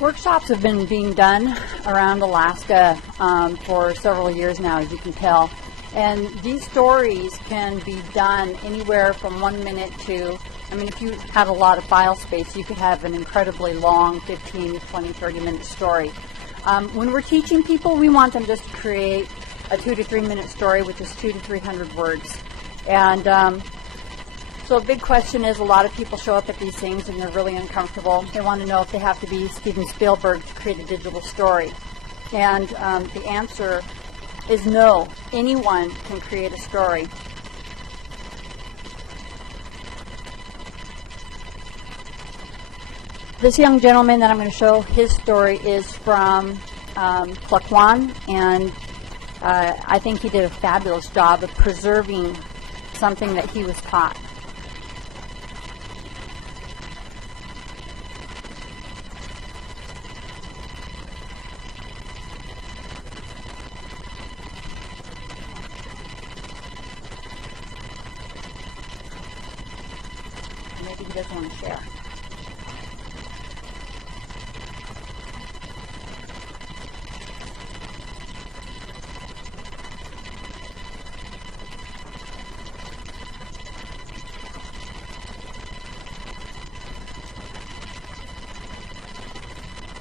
Workshops have been being done around Alaska for several years now, as you can tell. And these stories can be done anywhere from 1 minute to, I mean, if you had a lot of file space, you could have an incredibly long 15, 20, 30-minute story. When we're teaching people, we want them just to create a 2 to 3 minute story, which is 200 to 300 words. And so a big question is, a lot of people show up at these things and they're really uncomfortable. They want to know if they have to be Steven Spielberg to create a digital story. And the answer is no. Anyone can create a story. This young gentleman that I'm going to show, his story is from Klukwan, and I think he did a fabulous job of preserving something that he was taught. Maybe he doesn't want to share.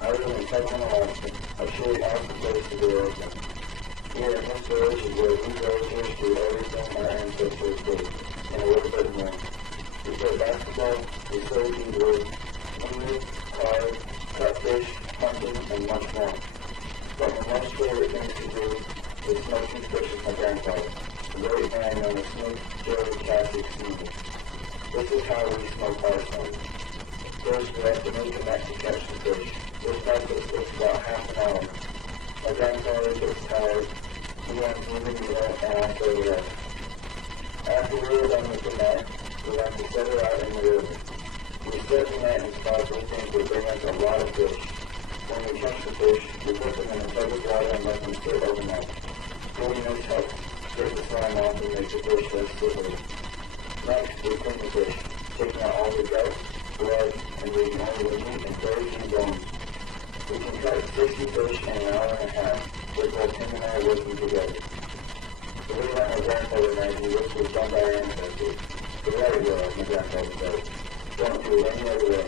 I live in Southern Alaska. I show you awesome place to do everything. Here in this village is where we villagers do everything our ancestors did, and a little bit more. We play basketball, we surfing, wood, hunting, carve, cut fish, hunting, and much more. But my most favorite thing to do is smoking fish with my grandfather, the great man known as Smoke Joe Cassie Sr. This is how we smoke our smoke. First, we have to make a net to catch the fish. This method takes about half an hour. My grandfather gets tired. He wants moving the net and I throw the rest. After we're done with the net, we have to set it out in the river. We set the net in spots we think will bring us a lot of fish. When we catch the fish, we put them in a tub of water and let them sit overnight. 40 minutes help get the slime off and make the fish less slippery. Next, we clean the fish, taking out all the gut, blood, and leaving only the meat and very few bones. We can cut 60 fish in an hour and a half, with both him and I working together. The way that my grandfather made, he works was done by our ancestors. The right way, as my grandfather said. Don't do it any other way.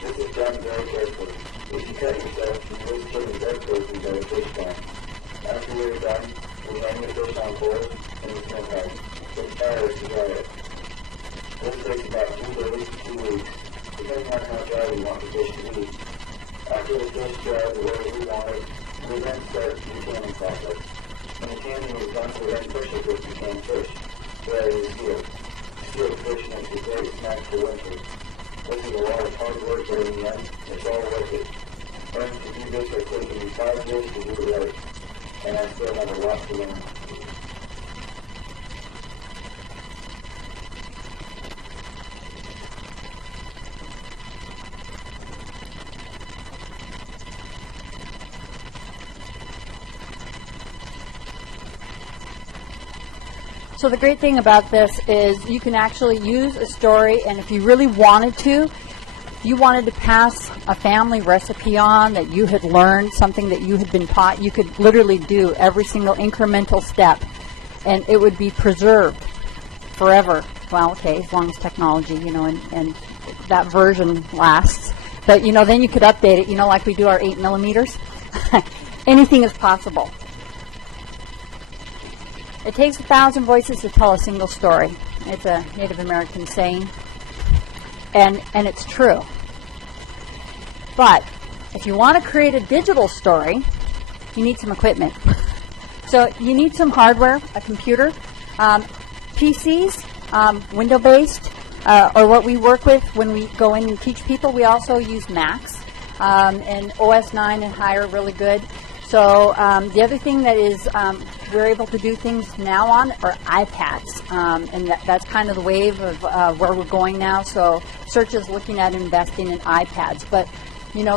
This is done very carefully. If you cut yourself, you risk killing dead persons at a fish farm. After we are done, we hang the fish on poles in the smokehouse. With fires to dry it. This takes about 2 days to 2 weeks, depending on how dry we want the fish to be. After the fish dries the way we want it, we then start the canning process. When the canning is done, we then push it with the canned fish, so that it is sealed. Sealed fish makes a great snack for winter. This is a lot of hard work, but in the end, it's all worth it. Learning to do this has taken me 5 years to do it right, and I still have a lot to learn. So the great thing about this is you can actually use a story, and if you really wanted to, if you wanted to pass a family recipe on that you had learned, something that you had been taught, you could literally do every single incremental step, and it would be preserved forever. Well, okay, as long as technology, and that version lasts. But, then you could update it, like we do our 8 millimeters. Anything is possible. It takes 1,000 voices to tell a single story. It's a Native American saying, and it's true. But if you want to create a digital story, you need some equipment. So you need some hardware, a computer, PCs, window-based, or what we work with when we go in and teach people. We also use Macs, and OS 9 and higher, really good. So the other thing that is we're able to do things now on are iPads, and that's kind of the wave of where we're going now. So Search is looking at investing in iPads. But,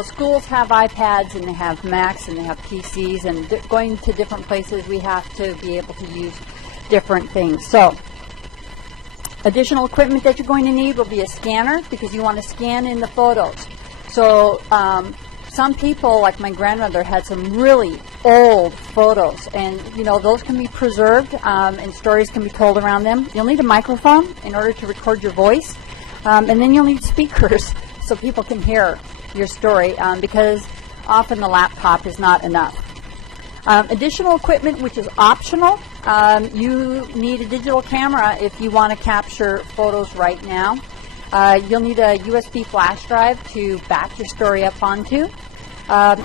schools have iPads, and they have Macs, and they have PCs, and going to different places, we have to be able to use different things. So additional equipment that you're going to need will be a scanner, because you want to scan in the photos. So some people, like my grandmother, had some really old photos, and those can be preserved, and stories can be told around them. You'll need a microphone in order to record your voice, and then you'll need speakers so people can hear your story, because often the laptop is not enough. Additional equipment, which is optional, you need a digital camera if you want to capture photos right now. You'll need a USB flash drive to back your story up onto.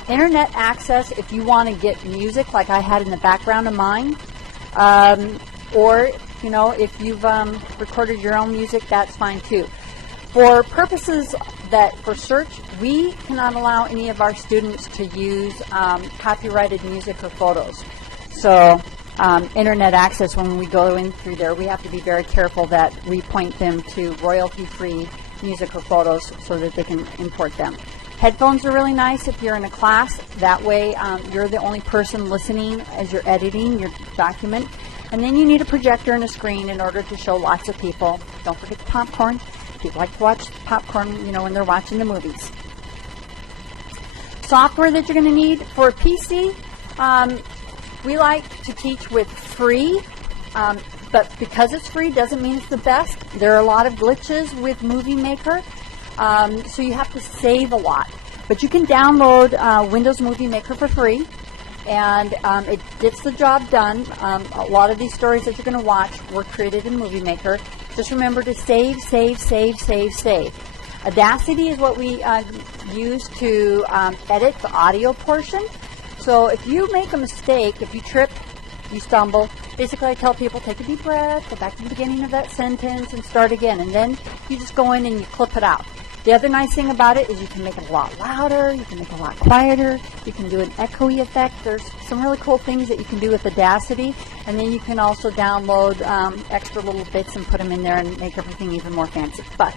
Internet access if you want to get music like I had in the background of mine. Or, if you've recorded your own music, that's fine too. For purposes for search, we cannot allow any of our students to use copyrighted music or photos. So internet access, when we go in through there, we have to be very careful that we point them to royalty-free music or photos so that they can import them. Headphones are really nice if you're in a class. That way you're the only person listening as you're editing your document. And then you need a projector and a screen in order to show lots of people. Don't forget the popcorn. People like to watch popcorn, when they're watching the movies. Software that you're going to need for a PC. We like to teach with free, but because it's free doesn't mean it's the best. There are a lot of glitches with Movie Maker, so you have to save a lot. But you can download Windows Movie Maker for free, and it gets the job done. A lot of these stories that you're going to watch were created in Movie Maker. Just remember to save. Audacity is what we use to edit the audio portion. So if you make a mistake, if you trip, you stumble, basically I tell people take a deep breath, go back to the beginning of that sentence and start again. And then you just go in and you clip it out. The other nice thing about it is you can make it a lot louder, you can make it a lot quieter, you can do an echoey effect. There's some really cool things that you can do with Audacity. And then you can also download extra little bits and put them in there and make everything even more fancy. But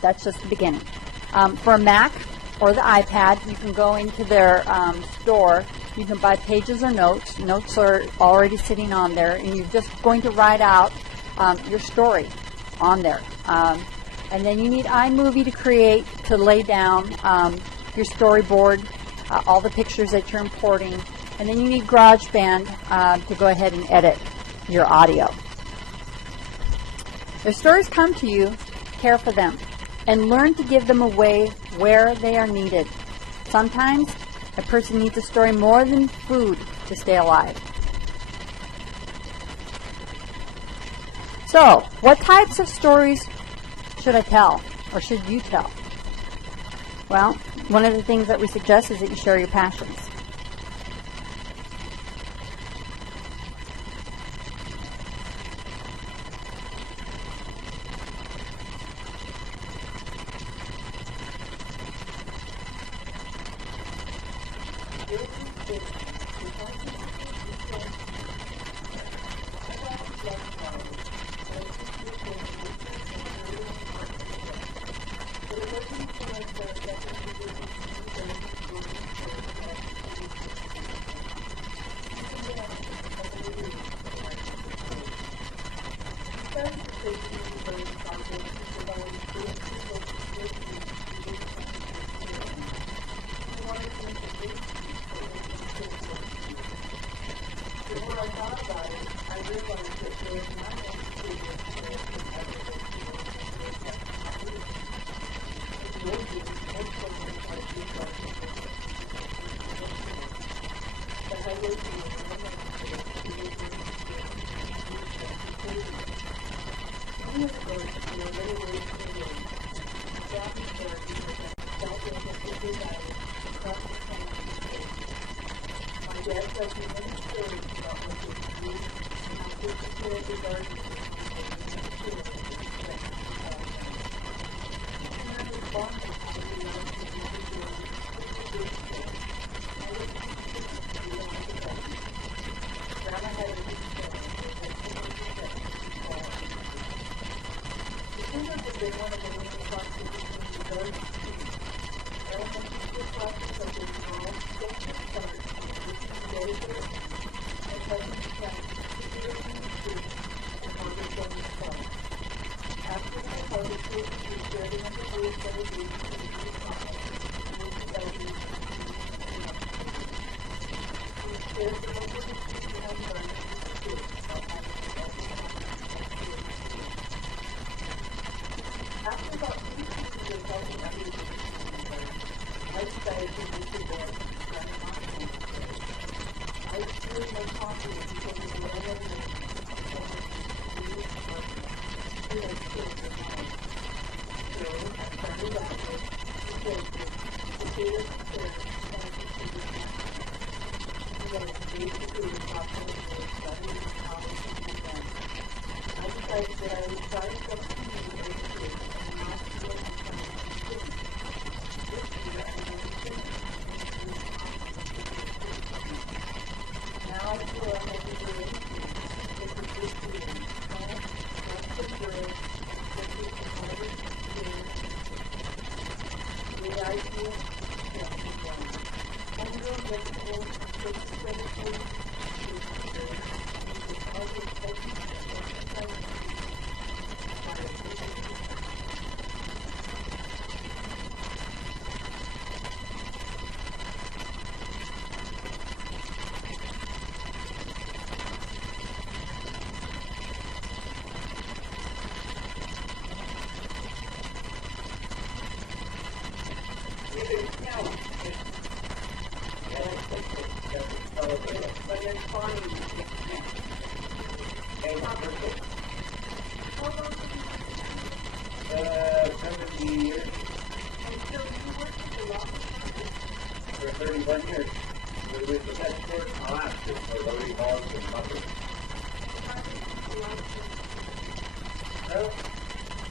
that's just the beginning. For a Mac, or the iPad. You can go into their store. You can buy pages or notes. Notes are already sitting on there, and you're just going to write out your story on there. And then you need iMovie to lay down your storyboard, all the pictures that you're importing. And then you need GarageBand to go ahead and edit your audio. If stories come to you, care for them and learn to give them away where they are needed. Sometimes a person needs a story more than food to stay alive. So, what types of stories should I tell, or should you tell? Well, one of the things that we suggest is that you share your passions.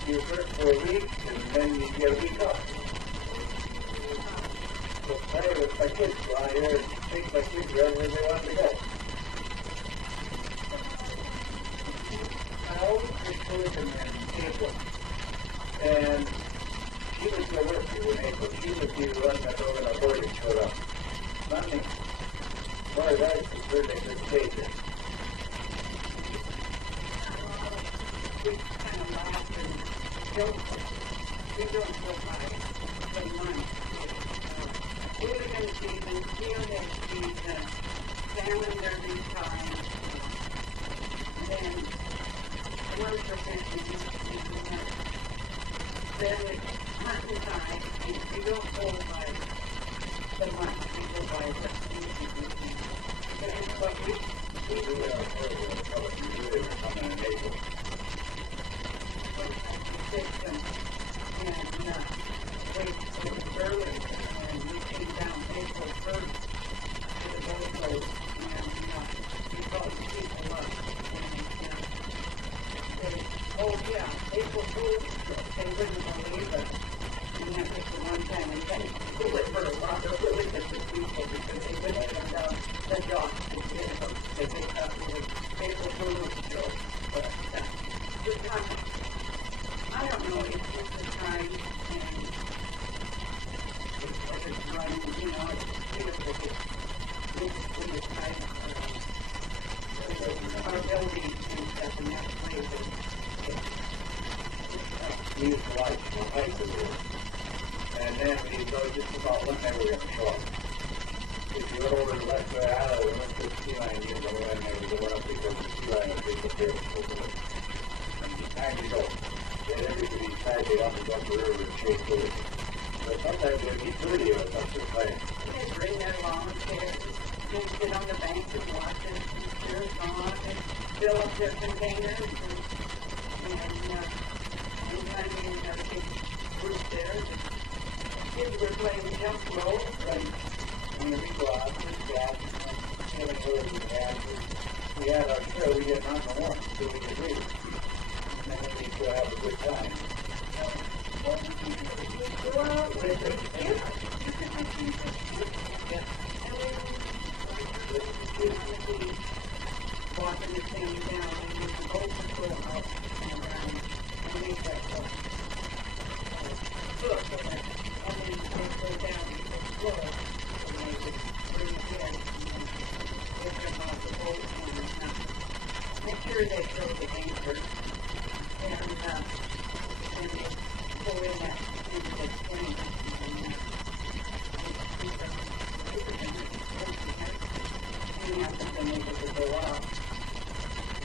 You work for a week and then you get a week off. So play with my kids, go out here and take my kids wherever they want to go. I always encourage them in April. And She was still with you in April. She was the one that over the border showed up. Nothing. As far as I was concerned, they could stay there. We kind of laughed and joked. We don't go by the month. We live in Stevens. Here that she's salmon derby time. And then commercial fishing. Then it's hunting time. And we don't go by the month. We go by the season. But we We do have a program, a couple of years coming in April. system and wait early, and we came down April 1st to the boat place, and we brought the people up, and they, oh yeah, April Fool's, they wouldn't believe us, and that was the one time, and then we were for a lot of really different people, because they wouldn't come down the dock, they thought it was April Fool's joke, but just kind of, I don't know, it's just a time, and it's like a time, you know, it's like it's kind of our building and stuff, and that place is, We used to like the height of it. And then we know just about when they were going to show up. If you went over to the left side alley, we went to the sea line, you go in there, we went up because the sea line was big up there. And you go. And everybody tried to up and up the river and chase through it. But sometimes there'd be 30 of us up there playing. they bring their lawn chairs, and sit on the bank and watch it, and stir it on, and fill up their containers, and Monday and have a big group there. Kids were playing jump rope, and And we go out to the gas, and we had our show, we didn't have no one, so we could read. And then we still have a good time. well, with the kids, you could just use the kids. And then walking the thing down, and you can both go out and around, and make that hook, and then they go down to the floor, and they would bring it in, and then lift them off the boat, and make sure they throw the anchor, and they go in that, into the thing, and hasn't been able to go out.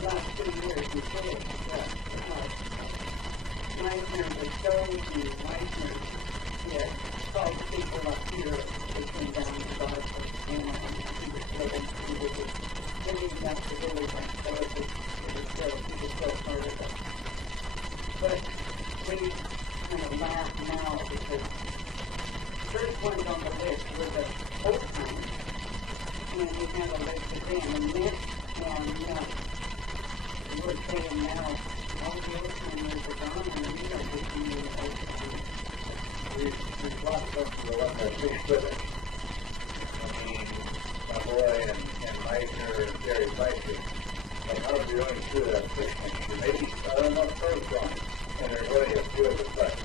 Last 2 years, we finished, Meisner was so easy, Meisner, yeah, called the people up here, they came down to Dodge, and he was living, he was living up the village, so he was still part of it. But we kind of laugh now, because first ones on the list were the old times, and we had a list of them, and Nick, and we're saying now, all the old timers are gone, and we don't get to use the old timers. We've lost up to the one that we split it. I mean, my boy and Meisner and Jerry Meisner, like, how do you only do that fish mixture? Maybe, I don't know, first one, and they're really a few of the best.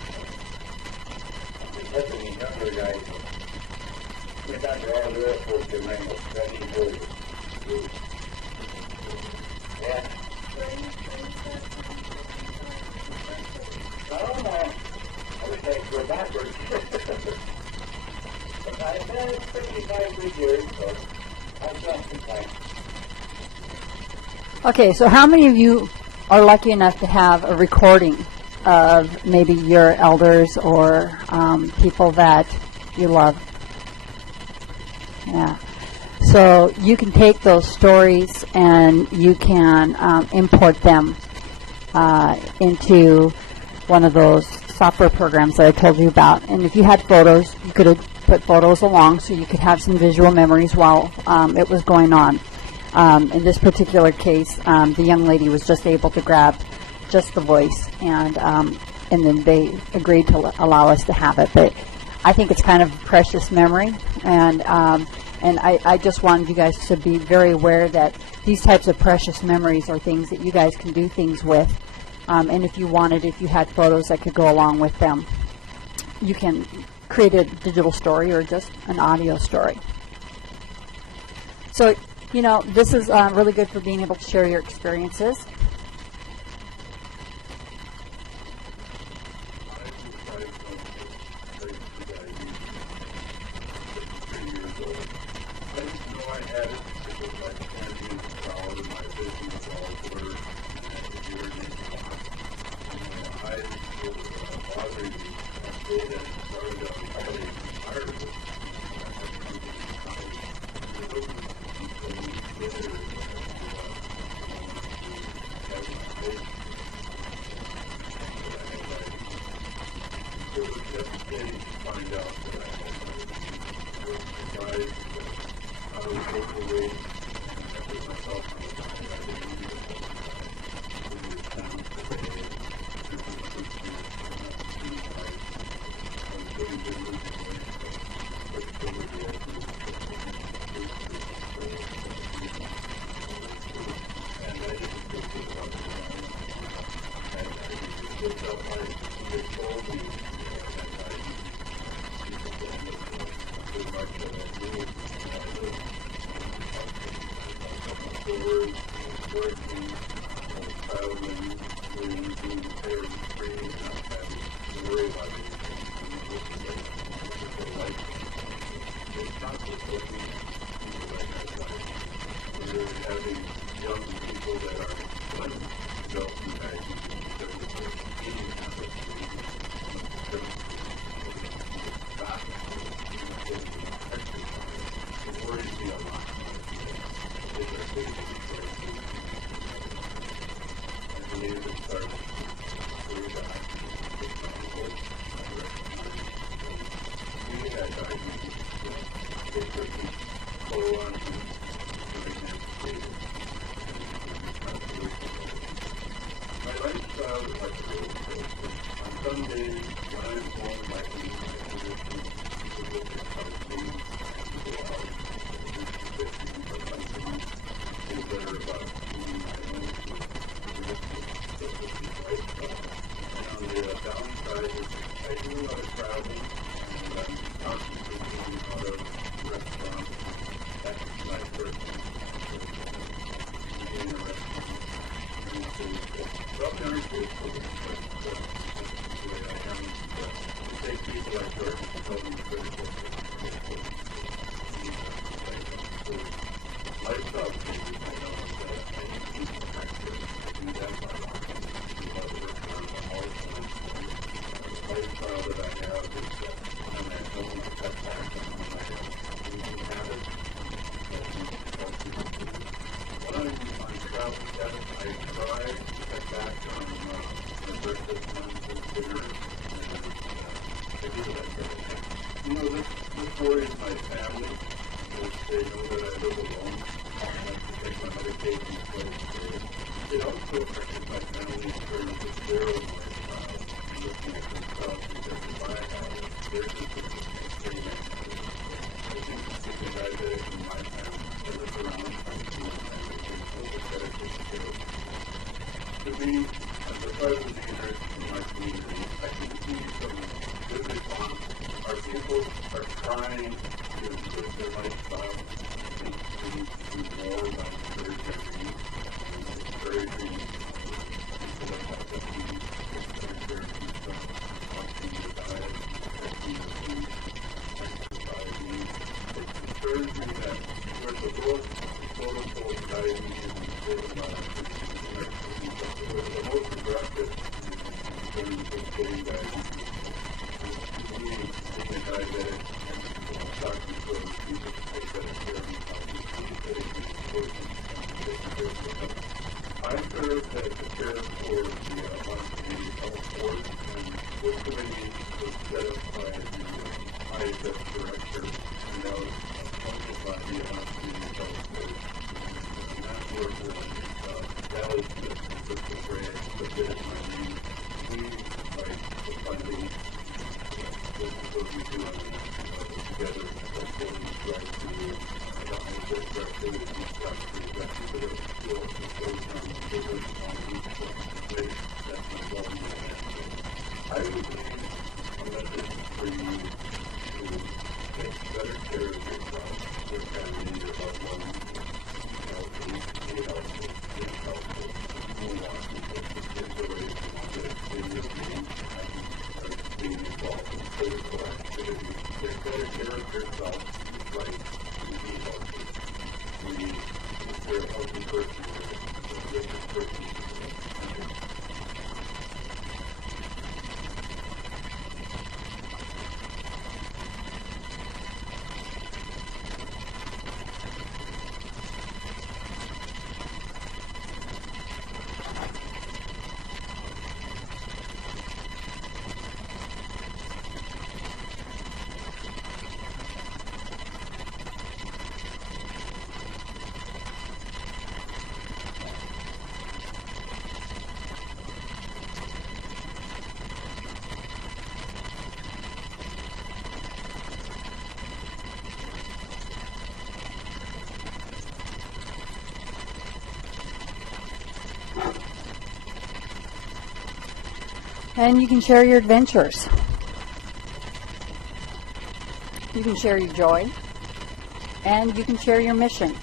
Because of these younger guys, we got to all the other folks in Mango, that he knows. Yeah. I don't know. I wish I could go backwards. But I've been 55 years, so I've done some time. Okay, so how many of you are lucky enough to have a recording of maybe your elders or people that you love? Yeah. So you can take those stories and you can import them into one of those software programs that I told you about. And if you had photos, you could have put photos along so you could have some visual memories while it was going on. In this particular case, the young lady was just able to grab just the voice, and then they agreed to allow us to have it. But I think it's kind of a precious memory, and I just wanted you guys to be very aware that these types of precious memories are things that you guys can do things with. And if you wanted, if you had photos that could go along with them. you can create a digital story or just an audio story. So, you know, this is really good for being able to share your experiences. I would believe a method better care of yourself, your family, your loved ones, be healthy, move on. It's a way to clean your brain, being involved in physical activity. Take better care of yourself, right, and be healthy. If you're a healthy person, you're a different person. And you can share your adventures. You can share your joy. And you can share your mission.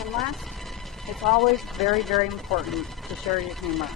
And last, it's always very, very important to share your humor.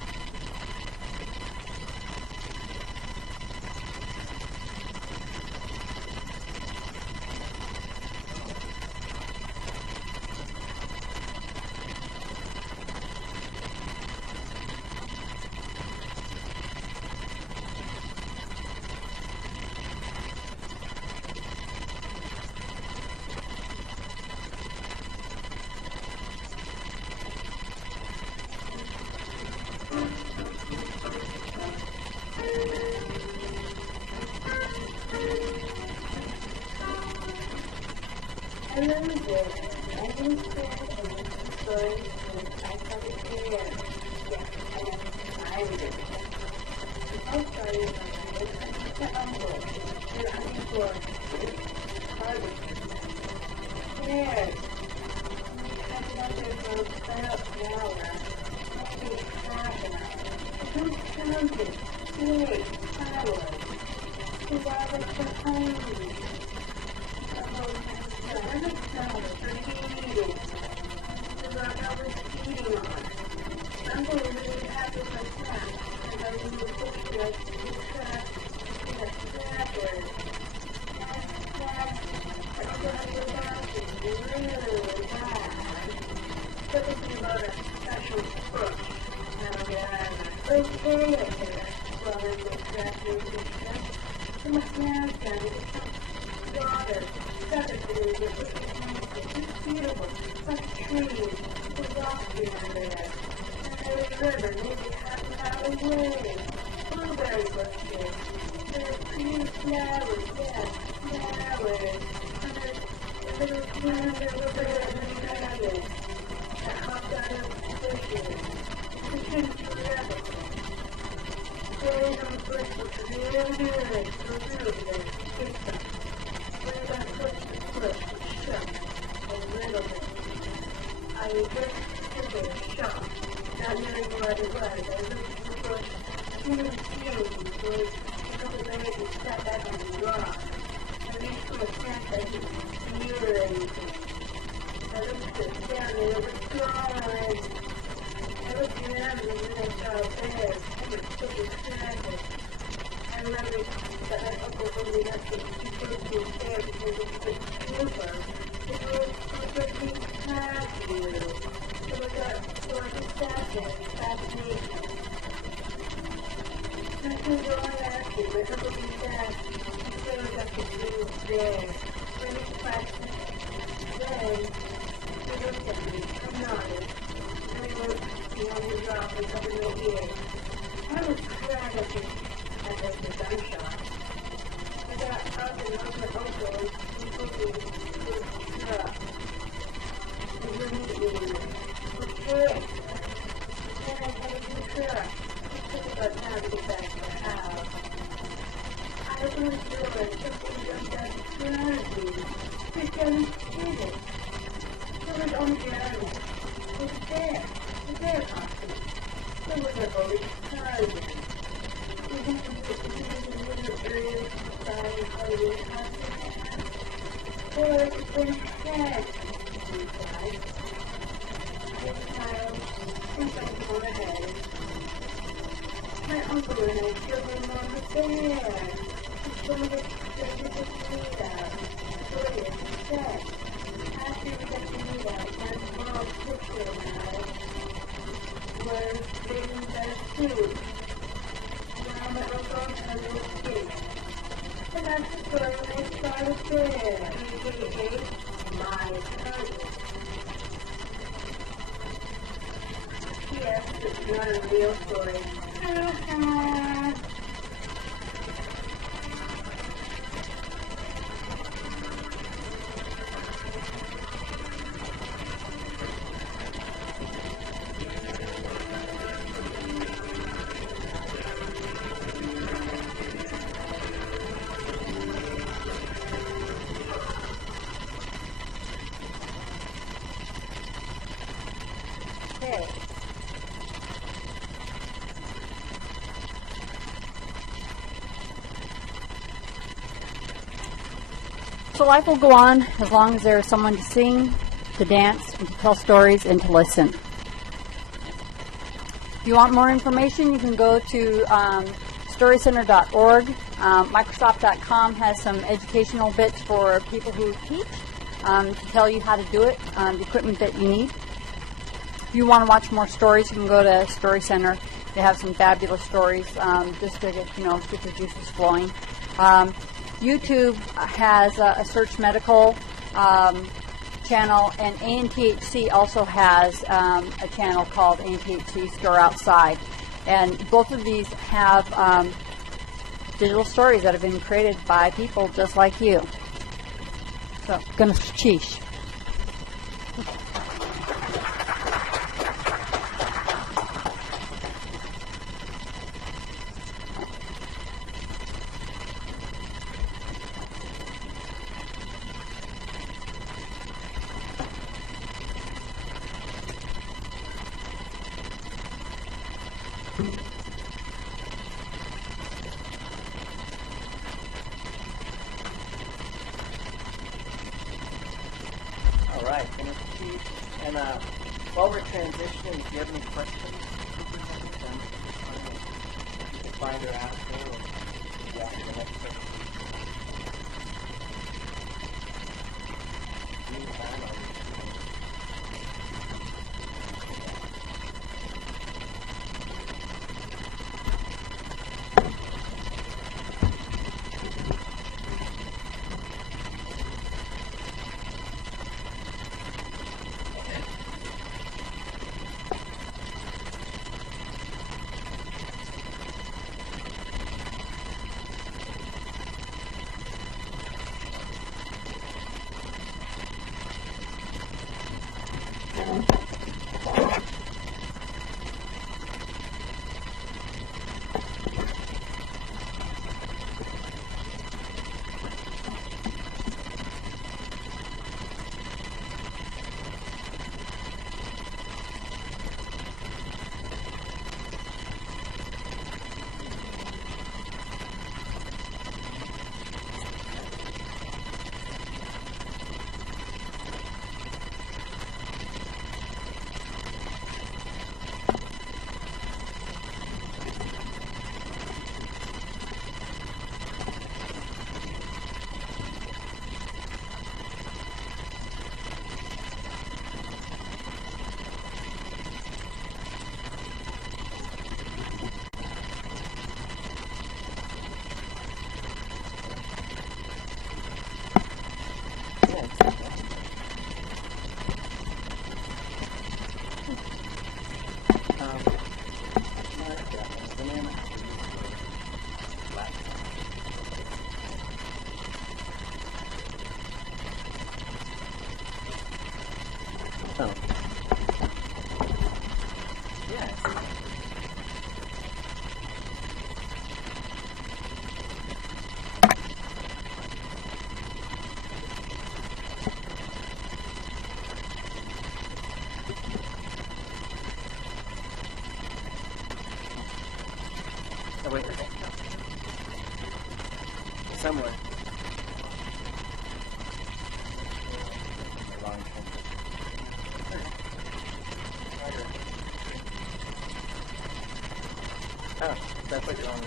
After we get to meet up, was being tattooed around my uncle and a little kid. And that's the story they started there. My cousin. Yes, it's not a real story. Okay. So life will go on as long as there is someone to sing, to dance, and to tell stories, and to listen. If you want more information, you can go to storycenter.org. Microsoft.com has some educational bits for people who teach to tell you how to do it, the equipment that you need. If you want to watch more stories, you can go to Story Center. They have some fabulous stories just to get, get your juices flowing. YouTube has a Search Medical channel, and ANTHC also has a channel called ANTHC Store Outside. And both of these have digital stories that have been created by people just like you. So, gonna cheesh. All right, finish the piece. And while we're transitioning, if you have any questions, you can find her after, or after the next session. Oh. Yes. Oh, wait, okay. Somewhere. Wrong transition. Oh, that's what you're on.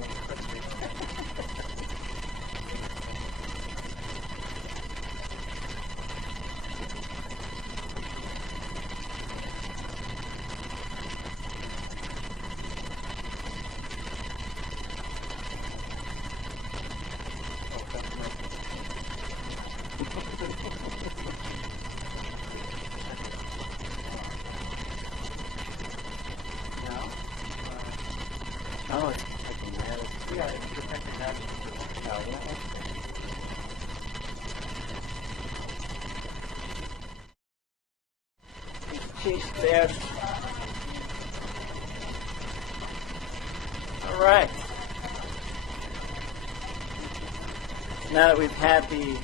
Sheesh there. All right. Now that we've had the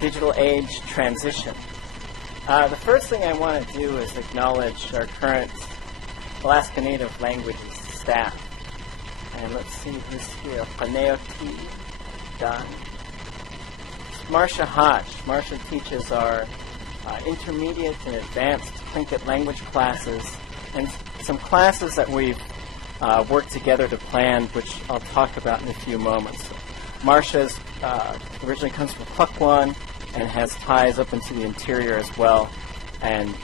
digital age transition, the first thing I want to do is acknowledge our current Alaska Native Languages staff. And let's see who's here. Paneo T. Don. Marcia Hodge. Marcia teaches our intermediate and advanced Tlingit language classes and some classes that we've worked together to plan, which I'll talk about in a few moments. Marcia's originally comes from Klukwan and has ties up into the interior as well. And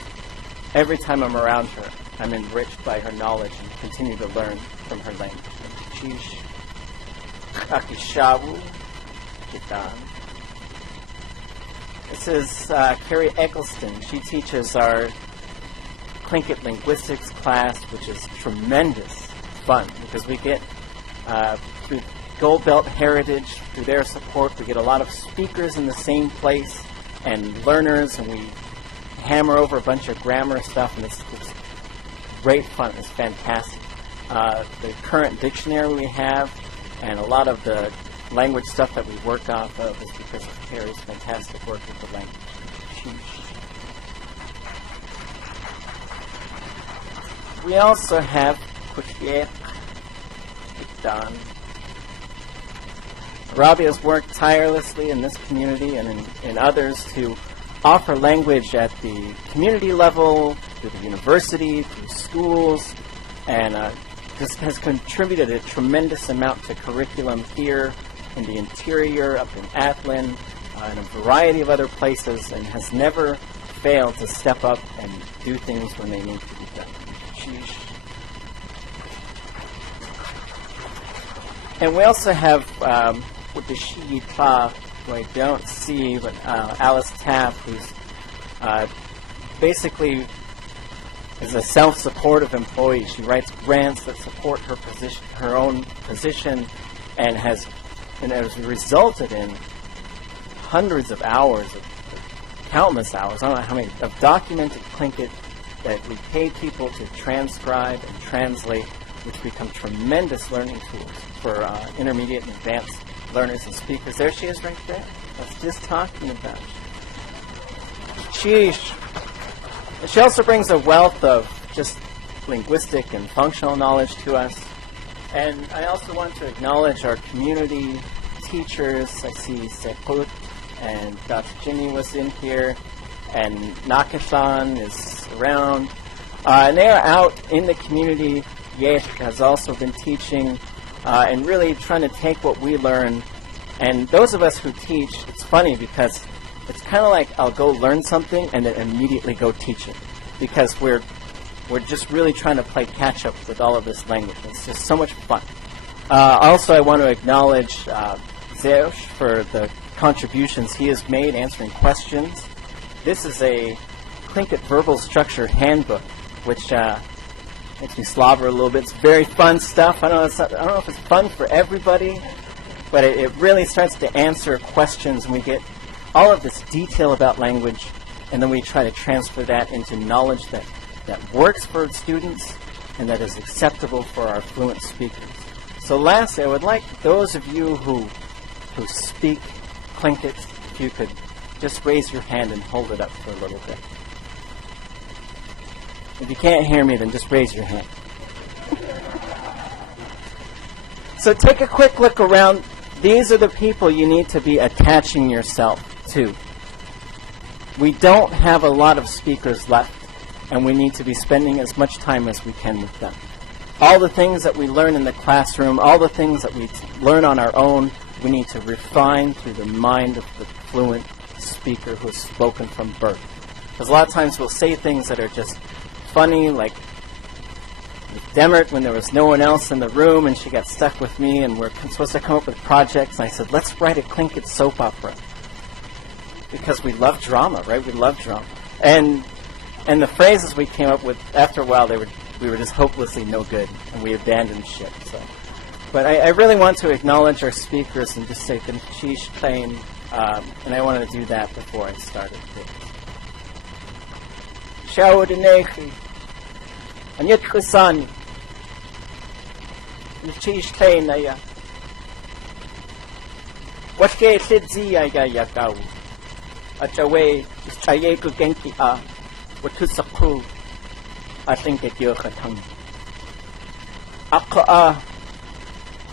every time I'm around her, I'm enriched by her knowledge and continue to learn from her language. Chish, Kakishawu, Kitan. This is Carrie Eccleston. She teaches our Tlingit linguistics class, which is tremendous fun because we get through Gold Belt Heritage, through their support, we get a lot of speakers in the same place and learners, and we hammer over a bunch of grammar stuff, and it's great fun. It's fantastic. The current dictionary we have and a lot of the language stuff that we work off of is because of Carrie's fantastic work with the language. We also have Kushye Dan. Robbie has worked tirelessly in this community and in others to offer language at the community level, through the university, through schools, and this has contributed a tremendous amount to curriculum here in the interior, up in Atlin, and a variety of other places, and has never failed to step up and do things when they need to be done. Sheesh. And we also have, with the Shi Kla, who I don't see, but Alice Taft, who's basically is a self-supportive employee. She writes grants that support her position, her own position, and has resulted in hundreds of hours, countless hours, I don't know how many, of documented Tlingit that we pay people to transcribe and translate, which become tremendous learning tools for intermediate and advanced learners and speakers. There she is right there. I was just talking about. Sheesh. She also brings a wealth of just linguistic and functional knowledge to us. And I also want to acknowledge our community teachers. I see Sekut and Dr. Jimmy was in here, and Nakashan is around. And they are out in the community. Yesh has also been teaching and really trying to take what we learn. And those of us who teach, it's funny because it's kind of like I'll go learn something and then immediately go teach it, because we're just really trying to play catch up with all of this language. It's just so much fun. Also, I want to acknowledge Zeus for the contributions he has made answering questions. This is a Tlingit verbal structure handbook, which makes me slobber a little bit. It's very fun stuff. I don't know if it's fun for everybody, but it really starts to answer questions, and we get all of this detail about language, and then we try to transfer that into knowledge that works for students and that is acceptable for our fluent speakers. So lastly, I would like those of you who speak Tlingit, if you could just raise your hand and hold it up for a little bit. If you can't hear me, then just raise your hand. So take a quick look around. These are the people you need to be attaching yourself to. We don't have a lot of speakers left, and we need to be spending as much time as we can with them. All the things that we learn in the classroom, all the things that we learn on our own, we need to refine through the mind of the fluent speaker who has spoken from birth. Because a lot of times we'll say things that are just funny, like with Demert when there was no one else in the room and she got stuck with me and we're supposed to come up with projects, and I said, let's write a Tlingit soap opera. Because we love drama, right? We love drama. And the phrases we came up with, after a while, we were just hopelessly no good, and we abandoned shit. So, but I really want to acknowledge our speakers and just say Chish Plain, and I wanted to do that before I started. Shaudineki, and yet Kusani, and Chish Tainaya. What gave Sidzi Yagau? At a way, is Chayeku Genki A, what to Saku, I think at Yokatung. Aka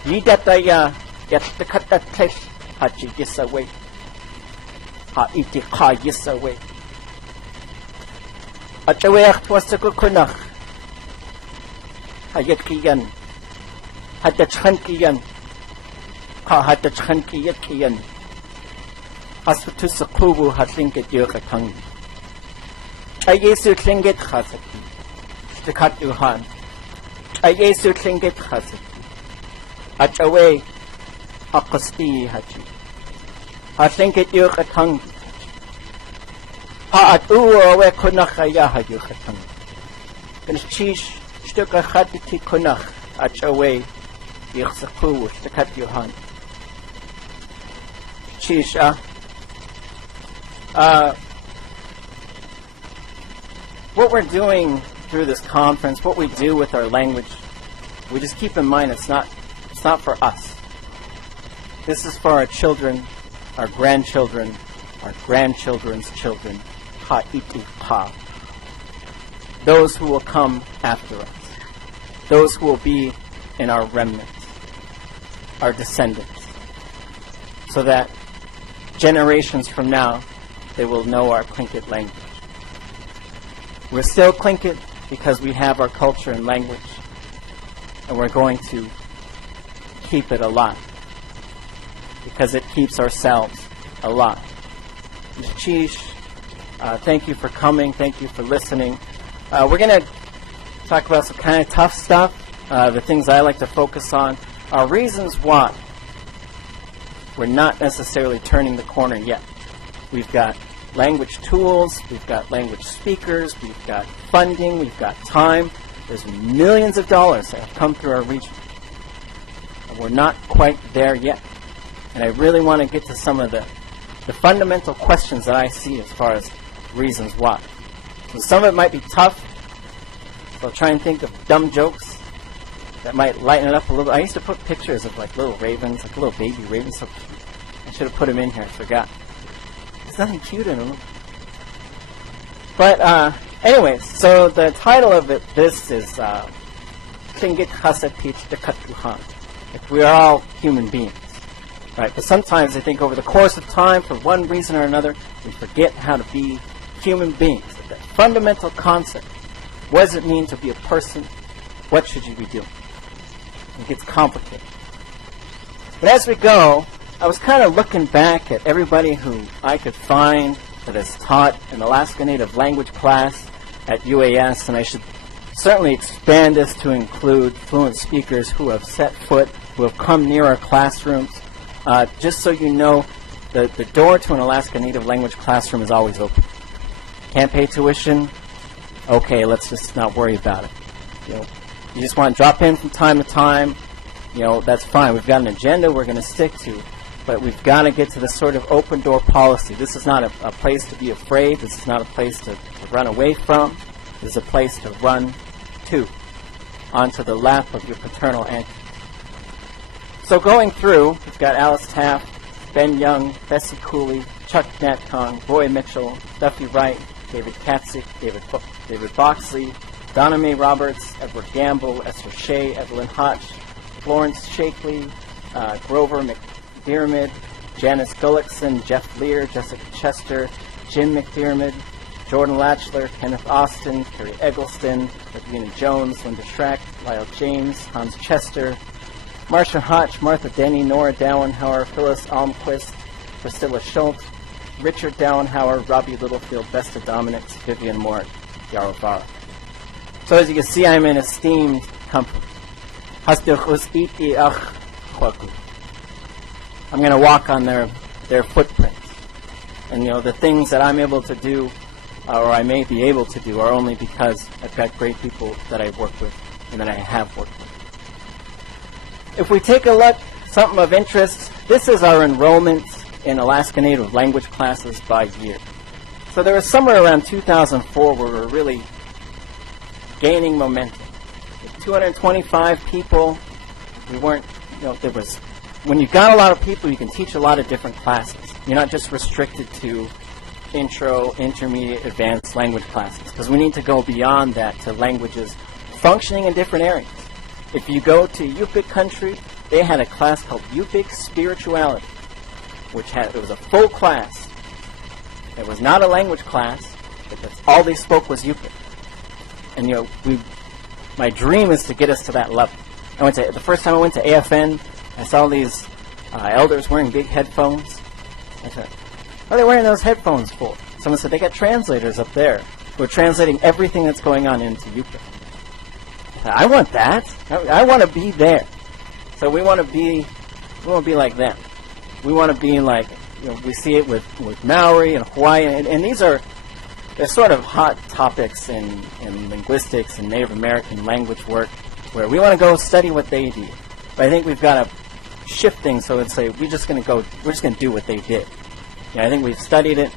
Yidataya, yet the cut that place, Hachi gis away. Ha iti ka gis away. At a way, was the Kukunach. Hayet Kiyan, had the Chankiyan. Ha had the Chanki Yakian. Has to Sakubu had linked Yokatung. I guess you think it has it. The cut you hand. I guess you think it has it. At a way, Akasti Hachi. I think it Yokatung. Ha at Uwe Kunakaya Yokatung. And Chish stuck a Hatiti Kunach at a way. Yirsaku, the cut you hand. Chisha. What we're doing through this conference, what we do with our language, we just keep in mind it's not for us. This is for our children, our grandchildren, our grandchildren's children, ha'iti ha. Those who will come after us. Those who will be in our remnants, our descendants, so that generations from now, they will know our Tlingit language. We're still Tlingit because we have our culture and language, and we're going to keep it alive because it keeps ourselves alive. Chish, thank you for coming. Thank you for listening. We're going to talk about some kind of tough stuff. The things I like to focus on are reasons why we're not necessarily turning the corner yet. We've got language tools, we've got language speakers, we've got funding, we've got time. There's millions of dollars that have come through our region. And we're not quite there yet. And I really want to get to some of the fundamental questions that I see as far as reasons why. So some of it might be tough, so I'll try and think of dumb jokes that might lighten it up a little. I used to put pictures of like little ravens, like little baby ravens. So cute. I should have put them in here. I forgot. There's nothing cute in them. But anyways, so the title of this is Tlingit Chasatit Dekatuhan. We are all human beings, right? But sometimes I think over the course of time, for one reason or another, we forget how to be human beings. That fundamental concept. What does it mean to be a person? What should you be doing? It gets complicated. But as we go, I was kind of looking back at everybody who I could find that has taught an Alaska Native language class at UAS, and I should certainly expand this to include fluent speakers who have set foot, who have come near our classrooms. Just so you know, the door to an Alaska Native language classroom is always open. Can't pay tuition? Okay, let's just not worry about it. You just want to drop in from time to time, that's fine. We've got an agenda we're going to stick to, but we've got to get to this sort of open door policy. This is not a place to be afraid. This is not a place to run away from. This is a place to run to, onto the lap of your paternal auntie. So going through, we've got Alice Taft, Ben Young, Bessie Cooley, Chuck Natkong, Roy Mitchell, Duffy Wright, David Katzik, David Boxley, Donna Mae Roberts, Edward Gamble, Esther Shea, Evelyn Hotch, Florence Shakely, Grover McDermott, Janice Gullickson, Jeff Lear, Jessica Chester, Jim McDermott, Jordan Latchler, Kenneth Austin, Kerry Eggleston, Edwina Jones, Linda Schrack, Lyle James, Hans Chester, Marsha Hotch, Martha Denny, Nora Dowenhauer, Phyllis Almquist, Priscilla Schultz, Richard Dowenhauer, Robbie Littlefield, Vesta Dominics, Vivian Moore, Yarovara. So as you can see, I'm in esteemed company. I'm going to walk on their footprints. And the things that I'm able to do, or I may be able to do, are only because I've got great people that I work with and that I have worked with. If we take a look, something of interest, this is our enrollment in Alaska Native language classes by year. So there was somewhere around 2004 where we were really gaining momentum. With 225 people, we weren't, there was, when you've got a lot of people, you can teach a lot of different classes. You're not just restricted to intro, intermediate, advanced language classes, because we need to go beyond that to languages functioning in different areas. If you go to Yupik country, they had a class called Yupik Spirituality, it was a full class. It was not a language class, but that's all they spoke was Yupik. And my dream is to get us to that level. The first time I went to AFN, I saw these elders wearing big headphones. I said, what are they wearing those headphones for? Someone said, they got translators up there who are translating everything that's going on into Yupik. I said, I want that. I want to be there. So we want to be like them. We want to be like, we see it with Maori and Hawaii, and they're sort of hot topics in linguistics and Native American language work, where we want to go study what they do. But I think we've got to shift things so it's like we're just going to do what they did. I think we've studied it,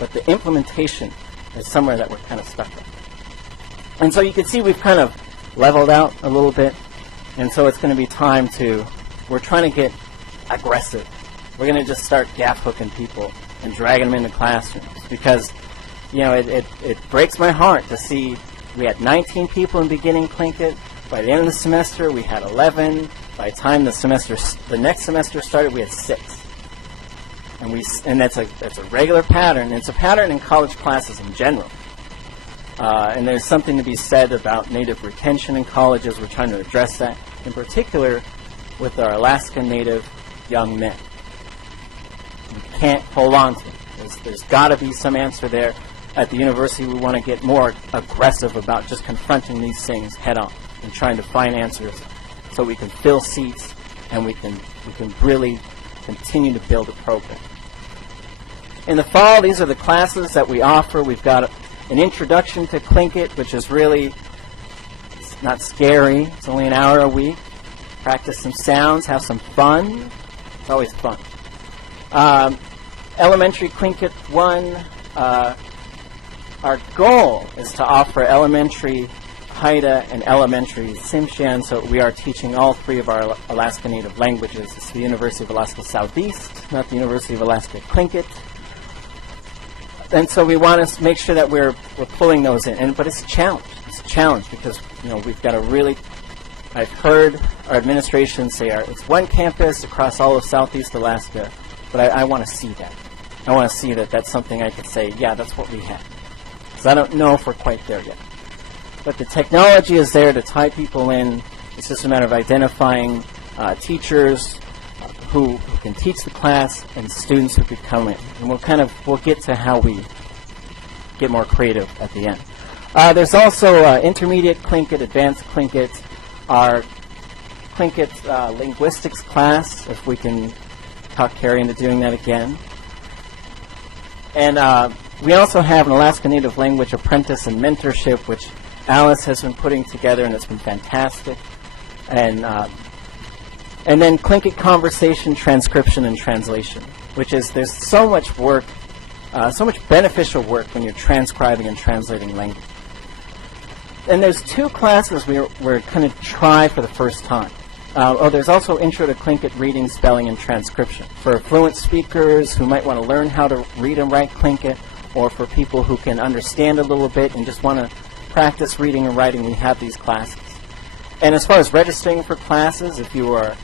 but the implementation is somewhere that we're kind of stuck with. And so you can see we've kind of leveled out a little bit, and so it's going to be time we're trying to get aggressive. We're going to just start gaff hooking people and dragging them into classrooms, because it breaks my heart to see we had 19 people in beginning Tlingit. By the end of the semester, we had 11. By the time the next semester started, we had 6. And that's a regular pattern. It's a pattern in college classes in general. And there's something to be said about Native retention in colleges. We're trying to address that, in particular with our Alaska Native young men. We can't hold on to it. There's got to be some answer there. At the university, we want to get more aggressive about just confronting these things head on and trying to find answers so we can fill seats and we can really continue to build a program. In the fall, these are the classes that we offer. We've got an introduction to Tlingit, which is really it's not scary. It's only an hour a week. Practice some sounds, have some fun. It's always fun. Elementary Tlingit 1, our goal is to offer elementary Haida and elementary Tsimshian, so we are teaching all 3 of our Alaska Native languages. It's the University of Alaska Southeast, not the University of Alaska Tlingit. And so we want to make sure that we're pulling those in. But it's a challenge. It's a challenge because, we've got to really, I've heard our administration say it's one campus across all of Southeast Alaska, but I want to see that. I want to see that that's something I could say, yeah, that's what we have. Because I don't know if we're quite there yet. But the technology is there to tie people in. It's just a matter of identifying teachers who can teach the class and students who could come in. And we'll get to how we get more creative at the end. There's also intermediate Tlingit, advanced Tlingit, our Tlingit linguistics class, if we can talk Carrie into doing that again. And we also have an Alaska Native Language Apprentice and Mentorship, which Alice has been putting together, and it's been fantastic. And then Tlingit Conversation, Transcription, and Translation, which is, there's so much work, so much beneficial work when you're transcribing and translating language. And there's 2 classes we're going to try for the first time. There's also Intro to Tlingit Reading, Spelling, and Transcription for fluent speakers who might want to learn how to read and write Tlingit, or for people who can understand a little bit and just want to practice reading and writing. We have these classes. And as far as registering for classes, if you are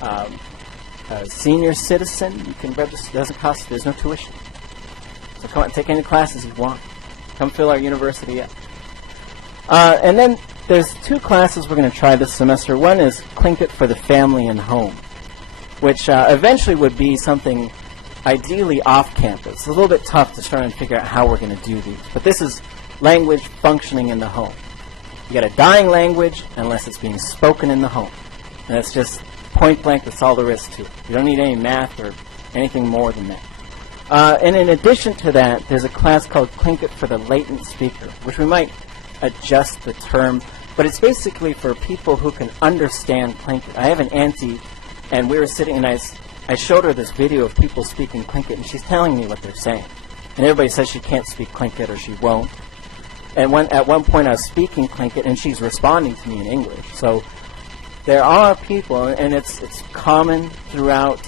a senior citizen, you can register. It doesn't cost. There's no tuition. So come on, take any classes you want. Come fill our university up. And then there's 2 classes we're going to try this semester. One is Tlingit for the Family and Home, which eventually would be something ideally off campus. It's a little bit tough to try and figure out how we're going to do these. But this is language functioning in the home. You got a dying language unless it's being spoken in the home. And it's just point blank, that's all there is to it. You don't need any math or anything more than that. And in addition to that, there's a class called Tlingit for the Latent Speaker, which we might adjust the term, but it's basically for people who can understand Tlingit. I have an auntie, and we were sitting, and I showed her this video of people speaking Tlingit, and she's telling me what they're saying. and everybody says she can't speak Tlingit or she won't. And at one point I was speaking Tlingit, and she's responding to me in English. So there are people, and it's common throughout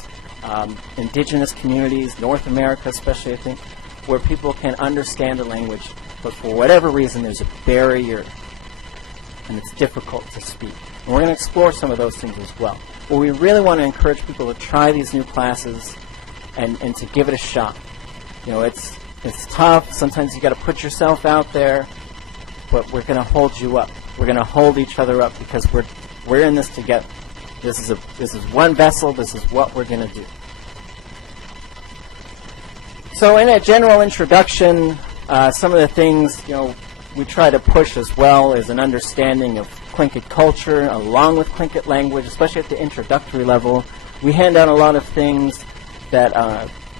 indigenous communities, North America especially, I think, where people can understand the language, but for whatever reason there's a barrier, and it's difficult to speak. And we're going to explore some of those things as well. But we really want to encourage people to try these new classes and to give it a shot. You know, it's tough. Sometimes you got to put yourself out there, but we're going to hold you up. We're going to hold each other up because we're in this together. This is one vessel. This is what we're going to do. So in a general introduction, some of the things, you know, we try to push as well is an understanding of Tlingit culture along with Tlingit language, especially at the introductory level. We hand out a lot of things that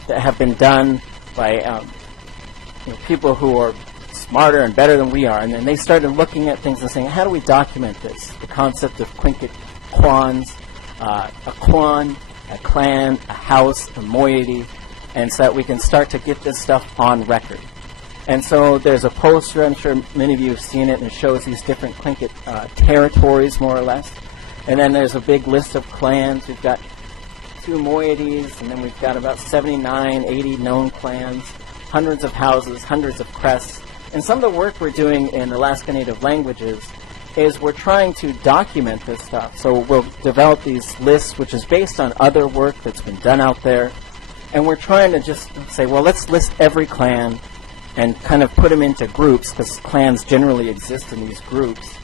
have been done by people who are smarter and better than we are, and then they started looking at things and saying, how do we document this? The concept of Tlingit kwans, a kwan, a clan, a house, a moiety, and so that we can start to get this stuff on record. And so there's a poster, I'm sure many of you have seen it, and it shows these different Tlingit territories, more or less. And then there's a big list of clans. We've got 2 moieties, and then we've got about 79, 80 known clans, hundreds of houses, hundreds of crests. And some of the work we're doing in Alaska Native languages is we're trying to document this stuff. So we'll develop these lists, which is based on other work that's been done out there. And we're trying to just say, well, let's list every clan and kind of put them into groups, because clans generally exist in these groups.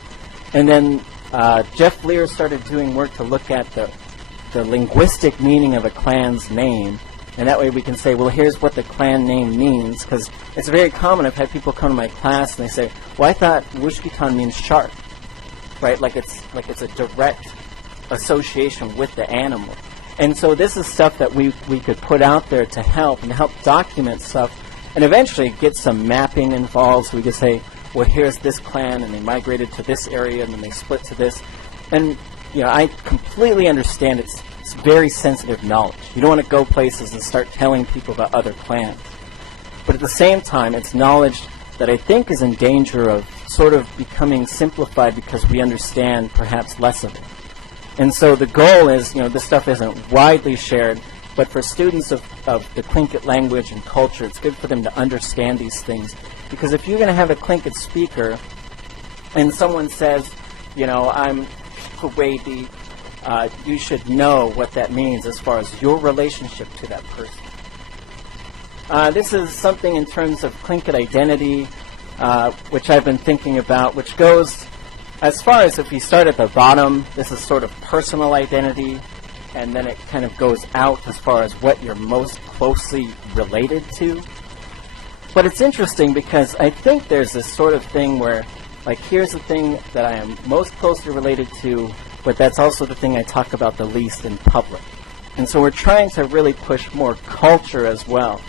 And then Jeff Lear started doing work to look at the linguistic meaning of a clan's name. And that way we can say, well, here's what the clan name means, because it's very common. I've had people come to my class and they say, well, I thought Wushkitan means shark, right? Like it's a direct association with the animal. And so this is stuff that we could put out there to help document stuff, and eventually get some mapping involved. So we could say, well, here's this clan, and they migrated to this area, and then they split to this. And I completely understand it's very sensitive knowledge. You don't want to go places and start telling people about other clans. But at the same time, it's knowledge that I think is in danger of sort of becoming simplified because we understand perhaps less of it. And so the goal is, this stuff isn't widely shared, but for students of the Tlingit language and culture, it's good for them to understand these things. Because if you're going to have a Tlingit speaker and someone says, I'm Kuwaiti, you should know what that means as far as your relationship to that person. This is something in terms of Tlingit identity, which I've been thinking about, which goes as far as if you start at the bottom. This is sort of personal identity, and then it kind of goes out as far as what you're most closely related to. But it's interesting because I think there's this sort of thing where, like, here's the thing that I am most closely related to, but that's also the thing I talk about the least in public. And so we're trying to really push more culture as well,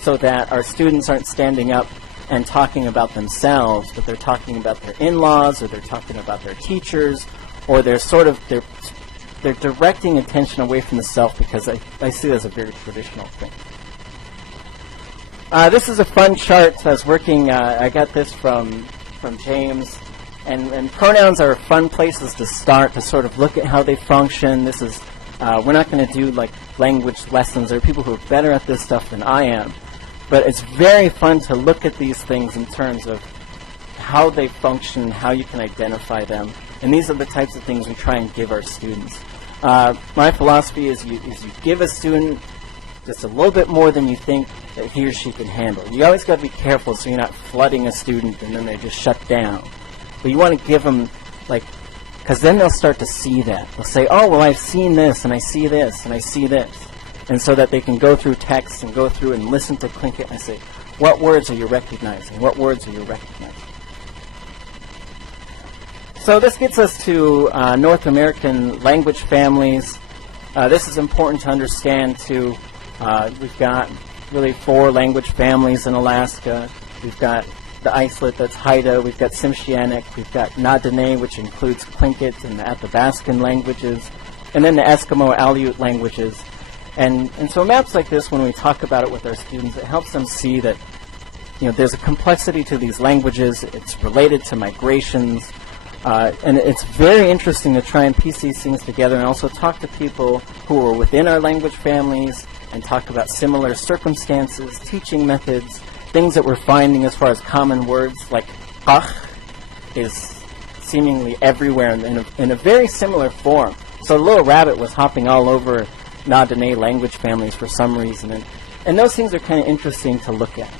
so that our students aren't standing up and talking about themselves, but they're talking about their in-laws, or they're talking about their teachers, or they're directing attention away from the self, because I see it as a very traditional thing. This is a fun chart. I was working, I got this from James, and pronouns are fun places to start, to sort of look at how they function. This is, we're not going to do like language lessons. There are people who are better at this stuff than I am. But it's very fun to look at these things in terms of how they function, how you can identify them. And these are the types of things we try and give our students. My philosophy is you give a student just a little bit more than you think that he or she can handle. You always got to be careful so you're not flooding a student and then they just shut down. But you want to give them, because then they'll start to see that. They'll say, oh, well, I've seen this, and I see this, and I see this. And so that they can go through text and go through and listen to Tlingit and say, what words are you recognizing? What words are you recognizing? So this gets us to North American language families. This is important to understand, too. We've got really 4 language families in Alaska. We've got the Islip, that's Haida. We've got Tsimshianic. We've got Na-Dene, which includes Tlingit and the Athabaskan languages. And then the Eskimo Aleut languages. And so maps like this, when we talk about it with our students, it helps them see that there's a complexity to these languages. It's related to migrations. And it's very interesting to try and piece these things together and also talk to people who are within our language families and talk about similar circumstances, teaching methods, things that we're finding as far as common words, like ach is seemingly everywhere in a very similar form. So the little rabbit was hopping all over Na-Dene language families for some reason. And those things are kind of interesting to look at.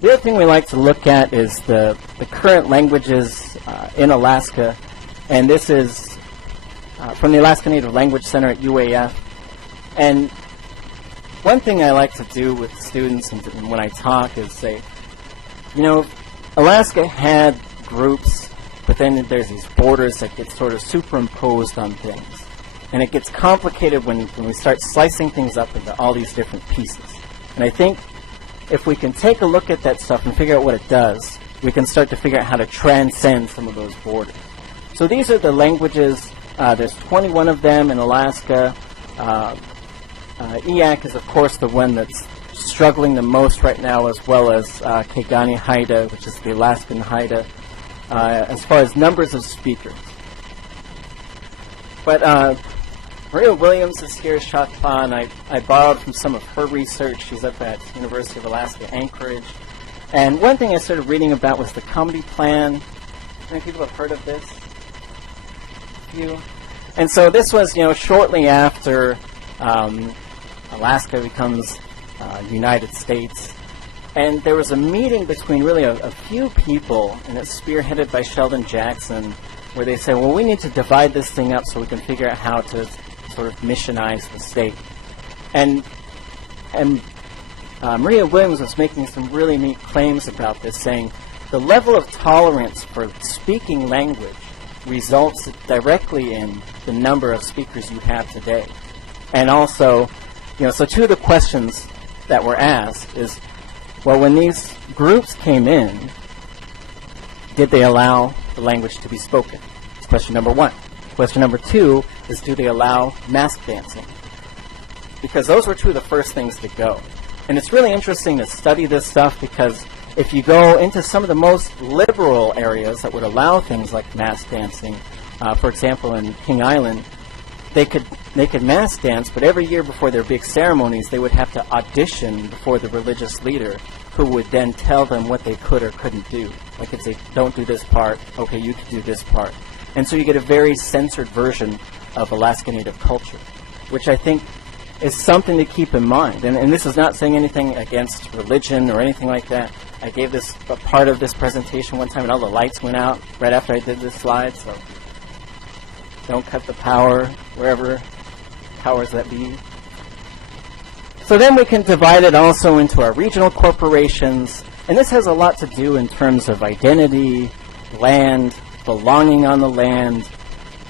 The other thing we like to look at is the current languages in Alaska, and this is from the Alaska Native Language Center at UAF. And one thing I like to do with students and when I talk is say, Alaska had groups, but then there's these borders that get sort of superimposed on things. And it gets complicated when we start slicing things up into all these different pieces. And I think if we can take a look at that stuff and figure out what it does, we can start to figure out how to transcend some of those borders. So these are the languages. There's 21 of them in Alaska. Eyak is, of course, the one that's struggling the most right now, as well as Kaigani Haida, which is the Alaskan Haida, as far as numbers of speakers. But Maria Williams is here, Shatpa, and I borrowed from some of her research. She's up at University of Alaska, Anchorage. And one thing I started reading about was the Comedy Plan. How many people have heard of this? A few. And so this was, shortly after Alaska becomes United States. And there was a meeting between really a few people, and it's spearheaded by Sheldon Jackson, where they say, well, we need to divide this thing up so we can figure out how to sort of missionize the state. And Maria Williams was making some really neat claims about this, saying the level of tolerance for speaking language results directly in the number of speakers you have today. And also, so two of the questions that were asked is, well, when these groups came in, did they allow the language to be spoken? That's question number one. Question number two is, do they allow mask dancing? Because those were two of the first things to go. And it's really interesting to study this stuff, because if you go into some of the most liberal areas that would allow things like mask dancing, for example, in King Island, they could mask dance, but every year before their big ceremonies, they would have to audition before the religious leader, who would then tell them what they could or couldn't do. Like if they don't do this part, okay, you can do this part. And so you get a very censored version of Alaska Native culture, which I think is something to keep in mind. And this is not saying anything against religion or anything like that. I gave this a part of this presentation one time, and all the lights went out right after I did this slide, so don't cut the power wherever powers that be. So then we can divide it also into our regional corporations, and this has a lot to do in terms of identity, land, belonging on the land,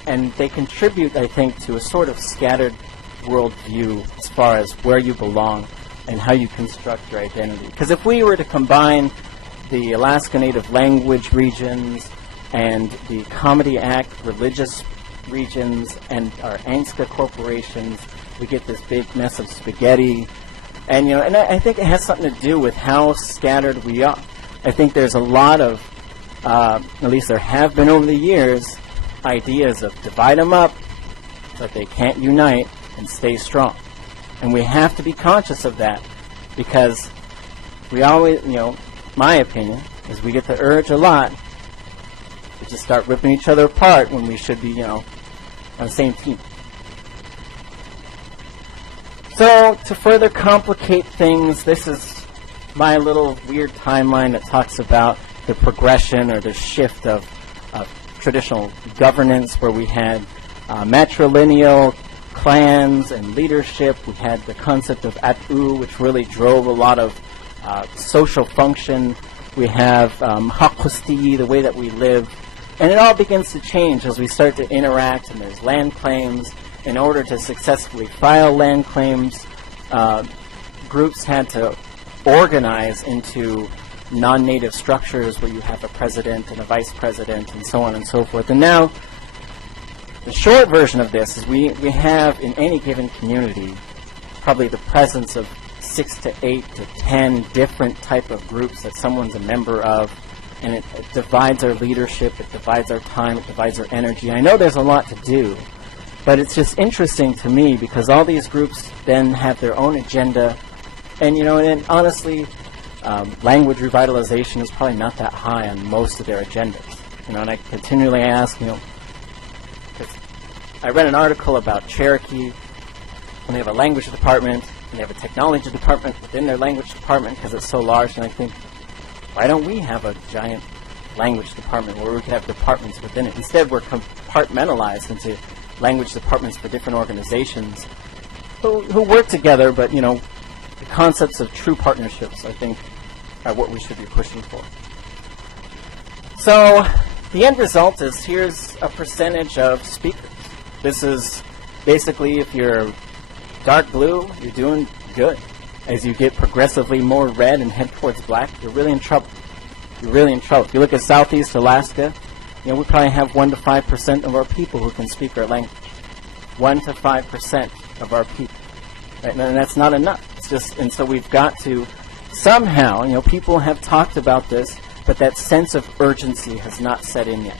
and they contribute, I think, to a sort of scattered worldview as far as where you belong and how you construct your identity. Because if we were to combine the Alaska Native language regions and the Comedy Act religious regions and our ANCSA corporations, we get this big mess of spaghetti. And and I think it has something to do with how scattered we are. I think there's a lot of, at least there have been over the years, ideas of divide them up so that they can't unite and stay strong. And we have to be conscious of that, because we always, my opinion is we get the urge a lot to just start ripping each other apart when we should be, on the same team. So to further complicate things, this is my little weird timeline that talks about the progression or the shift of traditional governance, where we had matrilineal clans and leadership. We had the concept of At'u, which really drove a lot of social function. We have Hakusti, the way that we live. And it all begins to change as we start to interact, and there's land claims. In order to successfully file land claims, groups had to organize into non-native structures where you have a president and a vice president and so on and so forth. And now, the short version of this is we have in any given community probably the presence of 6 to 8 to 10 different type of groups that someone's a member of, and it divides our leadership, it divides our time, it divides our energy. I know there's a lot to do, but it's just interesting to me because all these groups then have their own agenda, and and honestly, language revitalization is probably not that high on most of their agendas. And I continually ask, 'cause I read an article about Cherokee, and they have a language department, and they have a technology department within their language department because it's so large, and I think, why don't we have a giant language department where we could have departments within it? Instead, we're compartmentalized into language departments for different organizations who work together, but, the concepts of true partnerships, I think, are what we should be pushing for. So, the end result is here's a percentage of speakers. This is basically, if you're dark blue, you're doing good. As you get progressively more red and head towards black, you're really in trouble. You're really in trouble. If you look at Southeast Alaska, we probably have 1 to 5% of our people who can speak our language. 1 to 5% of our people. Right? And that's not enough. It's just, and so we've got to somehow, people have talked about this, but that sense of urgency has not set in yet.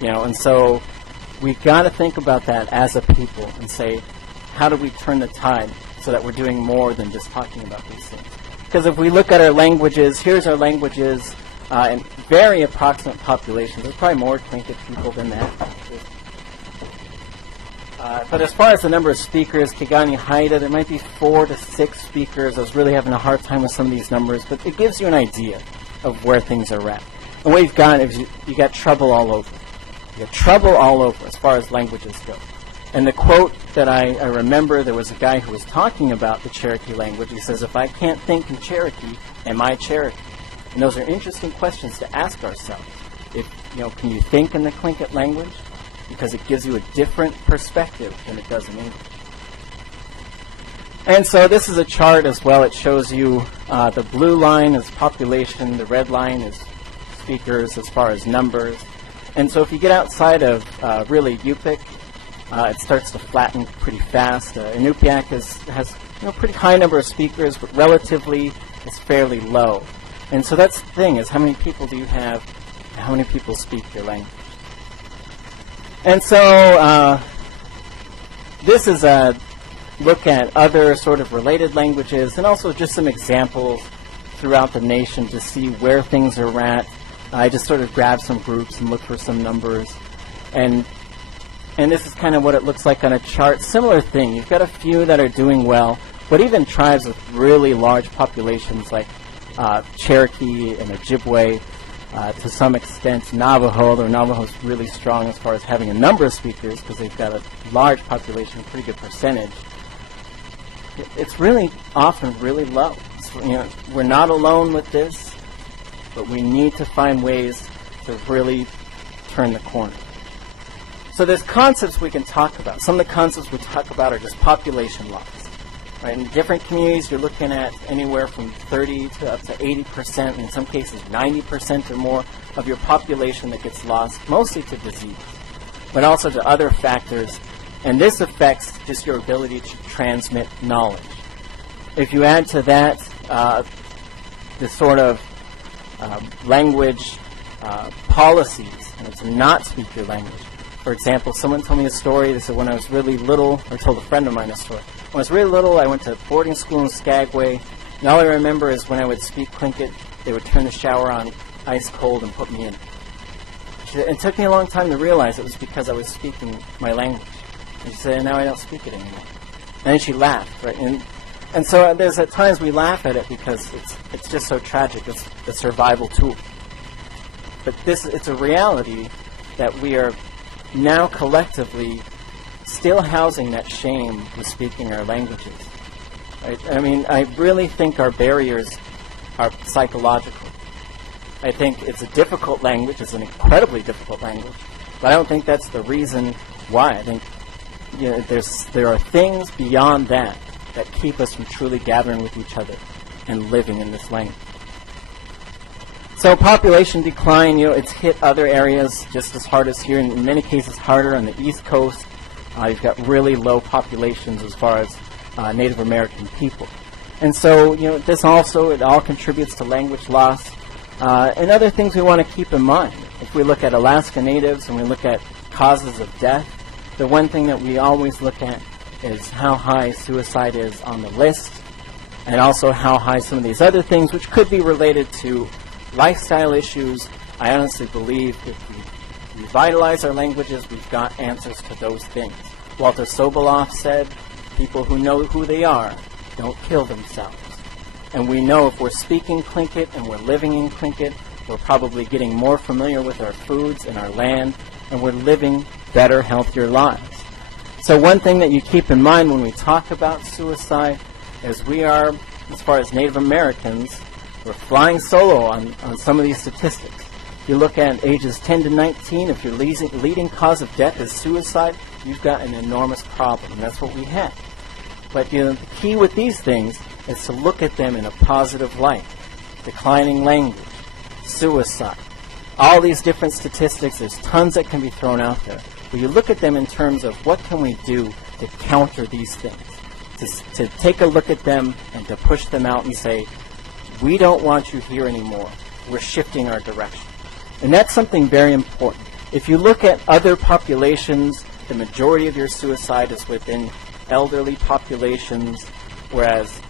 And so we've got to think about that as a people and say, how do we turn the tide so that we're doing more than just talking about these things? Because if we look at our languages, here's our languages in very approximate populations. There's probably more Tlingit people than that. But as far as the number of speakers, Kigani Haida, there might be 4 to 6 speakers. I was really having a hard time with some of these numbers, but it gives you an idea of where things are at. And what you've got is you got trouble all over. You got trouble all over as far as languages go. And the quote that I remember, there was a guy who was talking about the Cherokee language. He says, if I can't think in Cherokee, am I Cherokee? And those are interesting questions to ask ourselves. Can you think in the Tlingit language? Because it gives you a different perspective than it does in English. And so this is a chart as well. It shows you the blue line is population, the red line is speakers as far as numbers. And so if you get outside of really Yupik, it starts to flatten pretty fast. Inupiaq has pretty high number of speakers, but relatively it's fairly low. And so that's the thing, is how many people do you have, how many people speak your language? And so this is a look at other sort of related languages and also just some examples throughout the nation to see where things are at. I just sort of grabbed some groups and looked for some numbers. And this is kind of what it looks like on a chart. Similar thing. You've got a few that are doing well, but even tribes with really large populations like Cherokee and Ojibwe, to some extent Navajo, though Navajo's really strong as far as having a number of speakers because they've got a large population, a pretty good percentage. It's really often really low. So, we're not alone with this, but we need to find ways to really turn the corner. So there's concepts we can talk about. Some of the concepts we talk about are just population loss. Right? In different communities, you're looking at anywhere from 30 to up to 80%, in some cases 90% or more of your population that gets lost, mostly to disease, but also to other factors. And this affects just your ability to transmit knowledge. If you add to that the sort of language policies, to not speak your language. For example, someone told me a story. They said when I was really little, or told a friend of mine a story. When I was really little, I went to boarding school in Skagway, and all I remember is when I would speak Tlingit, they would turn the shower on ice cold and put me in. It took me a long time to realize it was because I was speaking my language. And she said, now I don't speak it anymore. And then she laughed, right? And so there's at times we laugh at it because it's just so tragic. It's a survival tool. But it's a reality that we are now collectively still housing that shame with speaking our languages. Right? I really think our barriers are psychological. I think it's a difficult language. It's an incredibly difficult language. But I don't think that's the reason why. I think there are things beyond that keep us from truly gathering with each other and living in this language. So population decline, it's hit other areas just as hard as here, and in many cases harder on the East Coast. You've got really low populations as far as Native American people. And so, this also, it all contributes to language loss. And other things we want to keep in mind. If we look at Alaska Natives and we look at causes of death, the one thing that we always look at is how high suicide is on the list, and also how high some of these other things, which could be related to lifestyle issues. I honestly believe if we revitalize our languages, we've got answers to those things. Walter Soboleff said, people who know who they are don't kill themselves. And we know if we're speaking Tlingit and we're living in Tlingit, we're probably getting more familiar with our foods and our land, and we're living better, healthier lives. So one thing that you keep in mind when we talk about suicide is we are, as far as Native Americans, we're flying solo on some of these statistics. If you look at ages 10 to 19, if your leading cause of death is suicide, you've got an enormous problem, and that's what we have. But the key with these things is to look at them in a positive light. Declining language, suicide, all these different statistics, there's tons that can be thrown out there. But you look at them in terms of what can we do to counter these things, to take a look at them and to push them out and say, we don't want you here anymore. We're shifting our direction. And that's something very important. If you look at other populations, the majority of your suicide is within elderly populations, whereas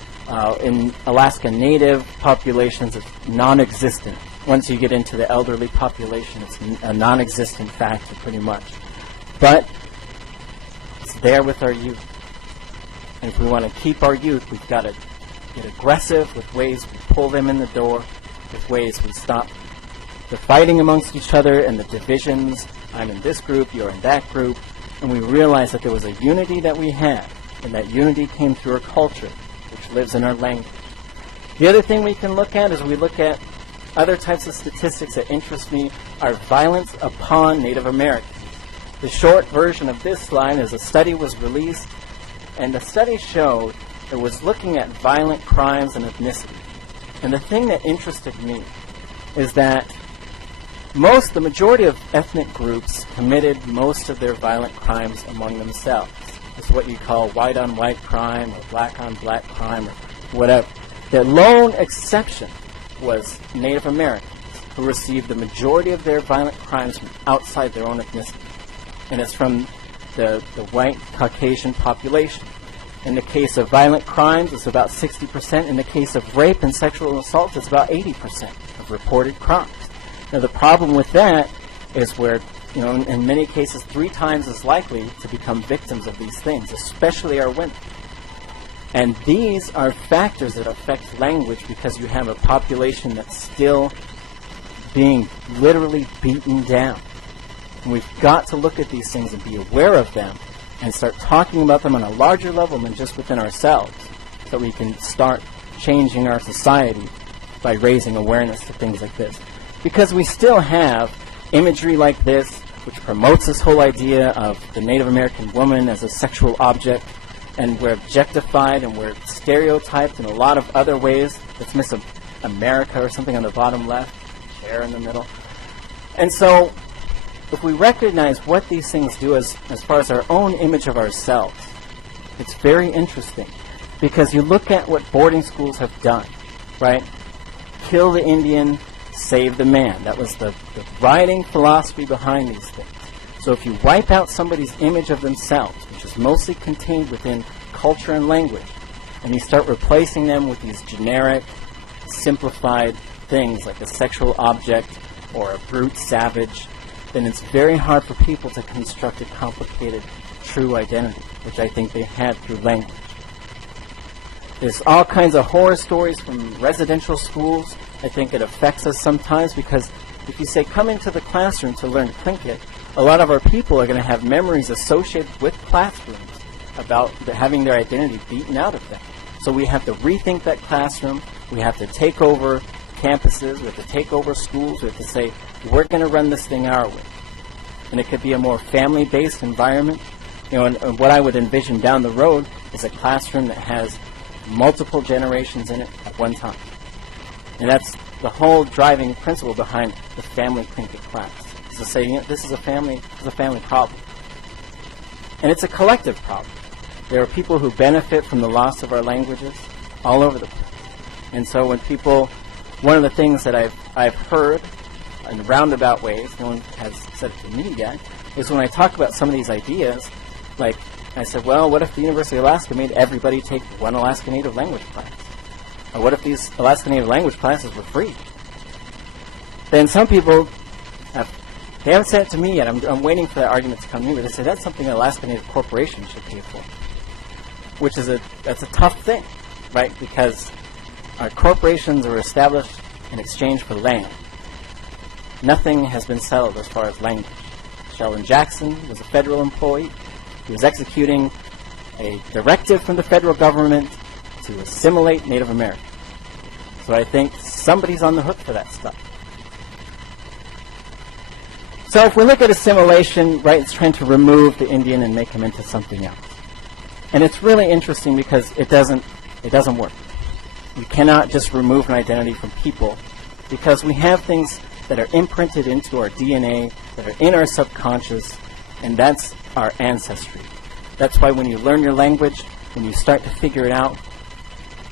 in Alaska Native populations, it's non-existent. Once you get into the elderly population, it's a non-existent factor pretty much. But it's there with our youth. And if we want to keep our youth, we've got to get aggressive with ways we pull them in the door, with ways we stop the fighting amongst each other and the divisions. I'm in this group, you're in that group. And we realize that there was a unity that we had, and that unity came through our culture, which lives in our language. The other thing we can look at is we look at other types of statistics that interest me are violence upon Native Americans. The short version of this slide is a study was released, and the study showed it was looking at violent crimes and ethnicity. And the thing that interested me is that the majority of ethnic groups committed most of their violent crimes among themselves. It's what you call white-on-white crime or black-on-black crime or whatever. The lone exception was Native Americans, who received the majority of their violent crimes from outside their own ethnicity. And it's from the white Caucasian population. In the case of violent crimes, it's about 60%. In the case of rape and sexual assault, it's about 80% of reported crimes. Now, the problem with that is we're, in many cases, 3 times as likely to become victims of these things, especially our women. And these are factors that affect language because you have a population that's still being literally beaten down. And we've got to look at these things and be aware of them and start talking about them on a larger level than just within ourselves, so we can start changing our society by raising awareness to things like this. Because we still have imagery like this, which promotes this whole idea of the Native American woman as a sexual object, and we're objectified and we're stereotyped in a lot of other ways. Let's Miss America or something on the bottom left, chair in the middle. And so if we recognize what these things do as far as our own image of ourselves, it's very interesting. Because you look at what boarding schools have done, right? Kill the Indian, save the man. That was the writing philosophy behind these things. So if you wipe out somebody's image of themselves, which is mostly contained within culture and language, and you start replacing them with these generic, simplified things like a sexual object or a brute savage, then it's very hard for people to construct a complicated, true identity, which I think they had through language. There's all kinds of horror stories from residential schools. I think it affects us sometimes because if you say, come into the classroom to learn Tlingit, a lot of our people are going to have memories associated with classrooms about having their identity beaten out of them. So we have to rethink that classroom. We have to take over campuses. We have to take over schools. We have to say, we're going to run this thing our way. And it could be a more family-based environment. And what I would envision down the road is a classroom that has multiple generations in it at one time. And that's the whole driving principle behind the family Tlingit class. Is to say, this is a family problem. And it's a collective problem. There are people who benefit from the loss of our languages, all over the place. And so when people, one of the things that I've heard in roundabout ways, no one has said it to me yet, is when I talk about some of these ideas, like I said, well, what if the University of Alaska made everybody take one Alaska Native language class? Or what if these Alaska Native language classes were free? Then some people, they haven't said it to me yet. I'm waiting for that argument to come to me, but they say that's something an Alaska Native corporation should pay for, which is that's a tough thing, right? Because our corporations are established in exchange for land. Nothing has been settled as far as language. Sheldon Jackson was a federal employee. He was executing a directive from the federal government to assimilate Native Americans. So I think somebody's on the hook for that stuff. So if we look at assimilation, right, it's trying to remove the Indian and make him into something else. And it's really interesting because it doesn't work. You cannot just remove an identity from people because we have things that are imprinted into our DNA, that are in our subconscious, and that's our ancestry. That's why when you learn your language, when you start to figure it out,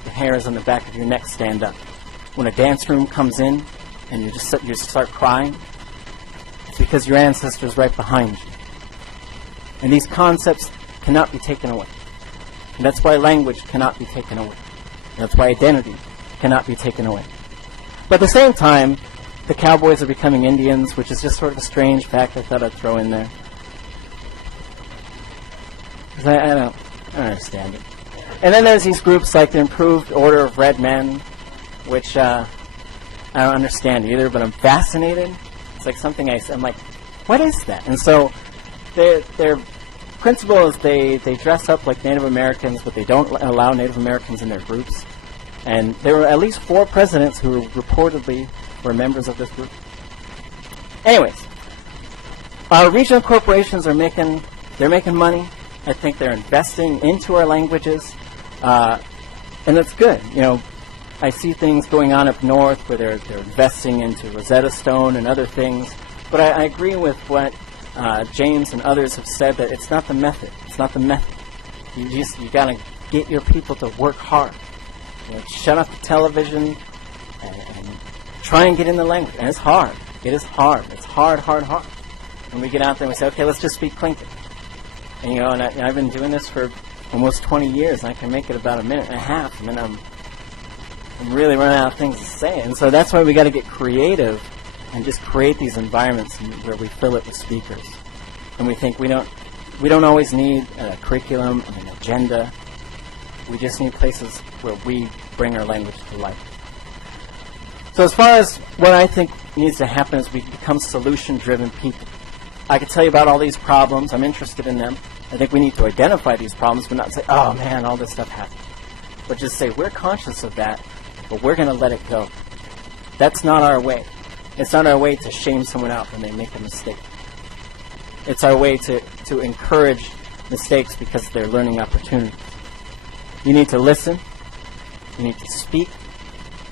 the hairs on the back of your neck stand up. When a dance room comes in and you start crying, it's because your ancestor's right behind you. And these concepts cannot be taken away. And that's why language cannot be taken away. That's why identity cannot be taken away. But at the same time, the cowboys are becoming Indians, which is just sort of a strange fact I thought I'd throw in there. 'Cause I don't understand it. And then there's these groups like the Improved Order of Red Men, which I don't understand either, but I'm fascinated. It's like something I'm like, what is that? And so their principle is they dress up like Native Americans, but they don't allow Native Americans in their groups. And there were at least 4 presidents who reportedly were members of this group. Anyways, our regional corporations are making money. I think they're investing into our languages, and that's good. You know, I see things going on up north where they're investing into Rosetta Stone and other things. But I agree with what James and others have said, that it's not the method. It's not the method. You got to get your people to work hard. You know, shut off the television and try and get in the language. And it's hard. It is hard. It's hard. When we get out there and we say, okay, let's just speak Tlingit. And, you know, and I've been doing this for almost 20 years, and I can make it about a minute and a half, and then I'm really running out of things to say. And so that's why we got to get creative and just create these environments where we fill it with speakers. And we think we don't always need a curriculum and an agenda. We just need places where we bring our language to life. So as far as what I think needs to happen is we become solution-driven people. I could tell you about all these problems. I'm interested in them. I think we need to identify these problems, but not say, oh, man, all this stuff happened. But just say, we're conscious of that, but we're going to let it go. That's not our way. It's not our way to shame someone out when they make a mistake. It's our way to encourage mistakes because they're learning opportunities. You need to listen. You need to speak.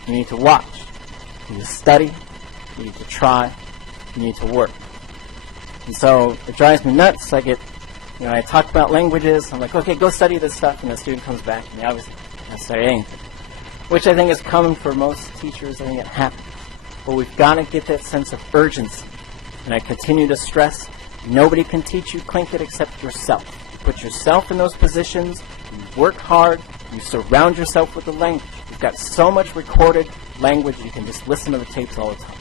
You need to watch. You need to study. You need to try. You need to work. And so it drives me nuts. I talk about languages. I'm like, okay, go study this stuff. And the student comes back and they obviously don't study anything, which I think is common for most teachers. I think it happens. But we've got to get that sense of urgency. And I continue to stress, nobody can teach you Tlingit except yourself. You put yourself in those positions. You work hard. You surround yourself with the language. You've got so much recorded language, you can just listen to the tapes all the time.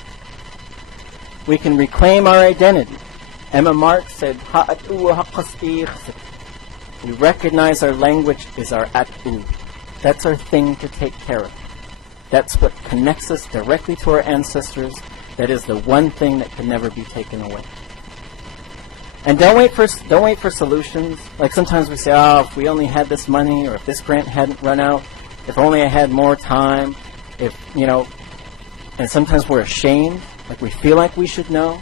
We can reclaim our identity. Emma Marx said, we recognize our language is our atu. That's our thing to take care of. That's what connects us directly to our ancestors. That is the one thing that can never be taken away. And don't wait for solutions. Like sometimes we say, oh, if we only had this money, or if this grant hadn't run out, if only I had more time, and sometimes we're ashamed, like we feel like we should know.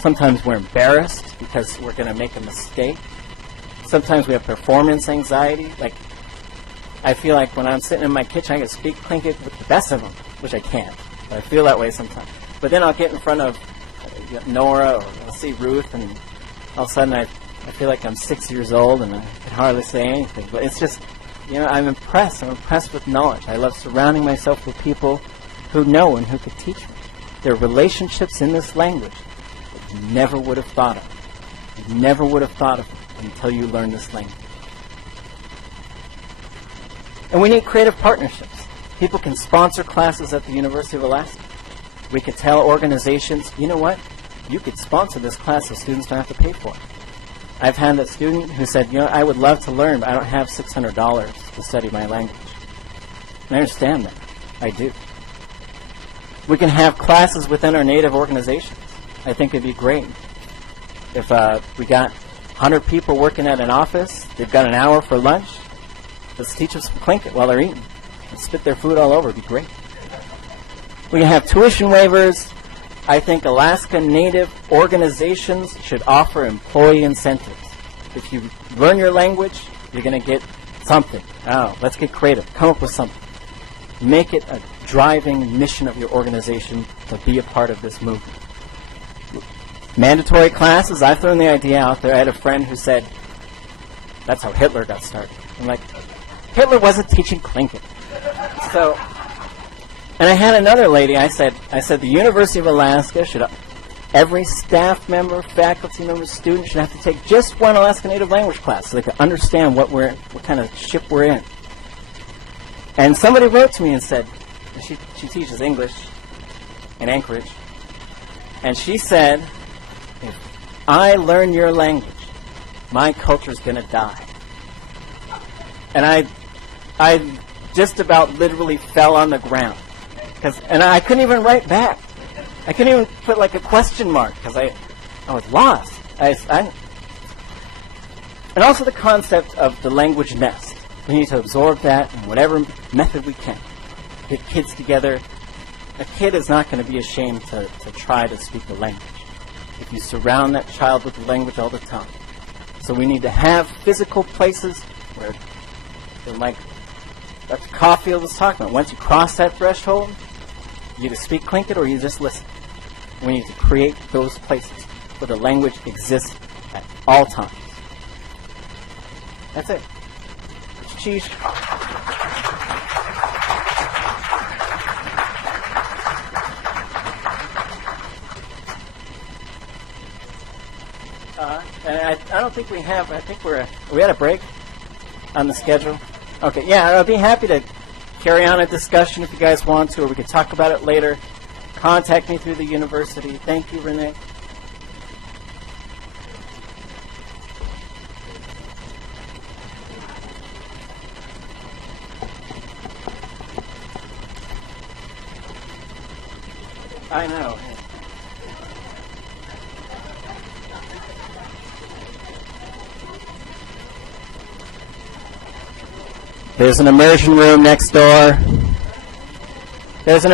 Sometimes we're embarrassed because we're going to make a mistake. Sometimes we have performance anxiety. Like, I feel like when I'm sitting in my kitchen, I can speak Tlingit with the best of them, which I can't. But I feel that way sometimes. But then I'll get in front of Nora, or I'll see Ruth, and all of a sudden I feel like I'm 6 years old and I can hardly say anything. But it's just, I'm impressed. I'm impressed with knowledge. I love surrounding myself with people who know and who could teach me. There are relationships in this language that you never would have thought of. You never would have thought of until you learn this language. And we need creative partnerships. People can sponsor classes at the University of Alaska. We could tell organizations, you know what? You could sponsor this class so students don't have to pay for it. I've had a student who said, I would love to learn, but I don't have $600 to study my language. And I understand that. I do. We can have classes within our native organizations. I think it'd be great if we got 100 people working at an office, they've got an hour for lunch. Let's teach them some Tlingit while they're eating. Let's spit their food all over. It'd be great. We can have tuition waivers. I think Alaska Native organizations should offer employee incentives. If you learn your language, you're going to get something. Oh, let's get creative. Come up with something. Make it a driving mission of your organization to be a part of this movement. Mandatory classes, I've thrown the idea out there. I had a friend who said, that's how Hitler got started. I'm like, Hitler wasn't teaching Tlingit. So, and I had another lady, I said the University of Alaska should, every staff member, faculty member, student should have to take just one Alaska Native language class so they can understand what kind of ship we're in. And somebody wrote to me and said, she teaches English in Anchorage, and she said, if I learn your language, my culture's going to die. And I just about literally fell on the ground. And I couldn't even write back. I couldn't even put like a question mark because I was lost. And also the concept of the language nest. We need to absorb that in whatever method we can. Get kids together. A kid is not going to be ashamed to try to speak the language if you surround that child with the language all the time. So we need to have physical places where, like Dr. Caulfield was talking about, once you cross that threshold, you either speak Tlingit or you just listen. We need to create those places where the language exists at all times. That's it. Cheese. And I don't think we have, I think we had a break on the schedule. Okay, yeah, I'll be happy to carry on a discussion if you guys want to, or we can talk about it later. Contact me through the university. Thank you, Renee. I know. There's an immersion room next door. There's an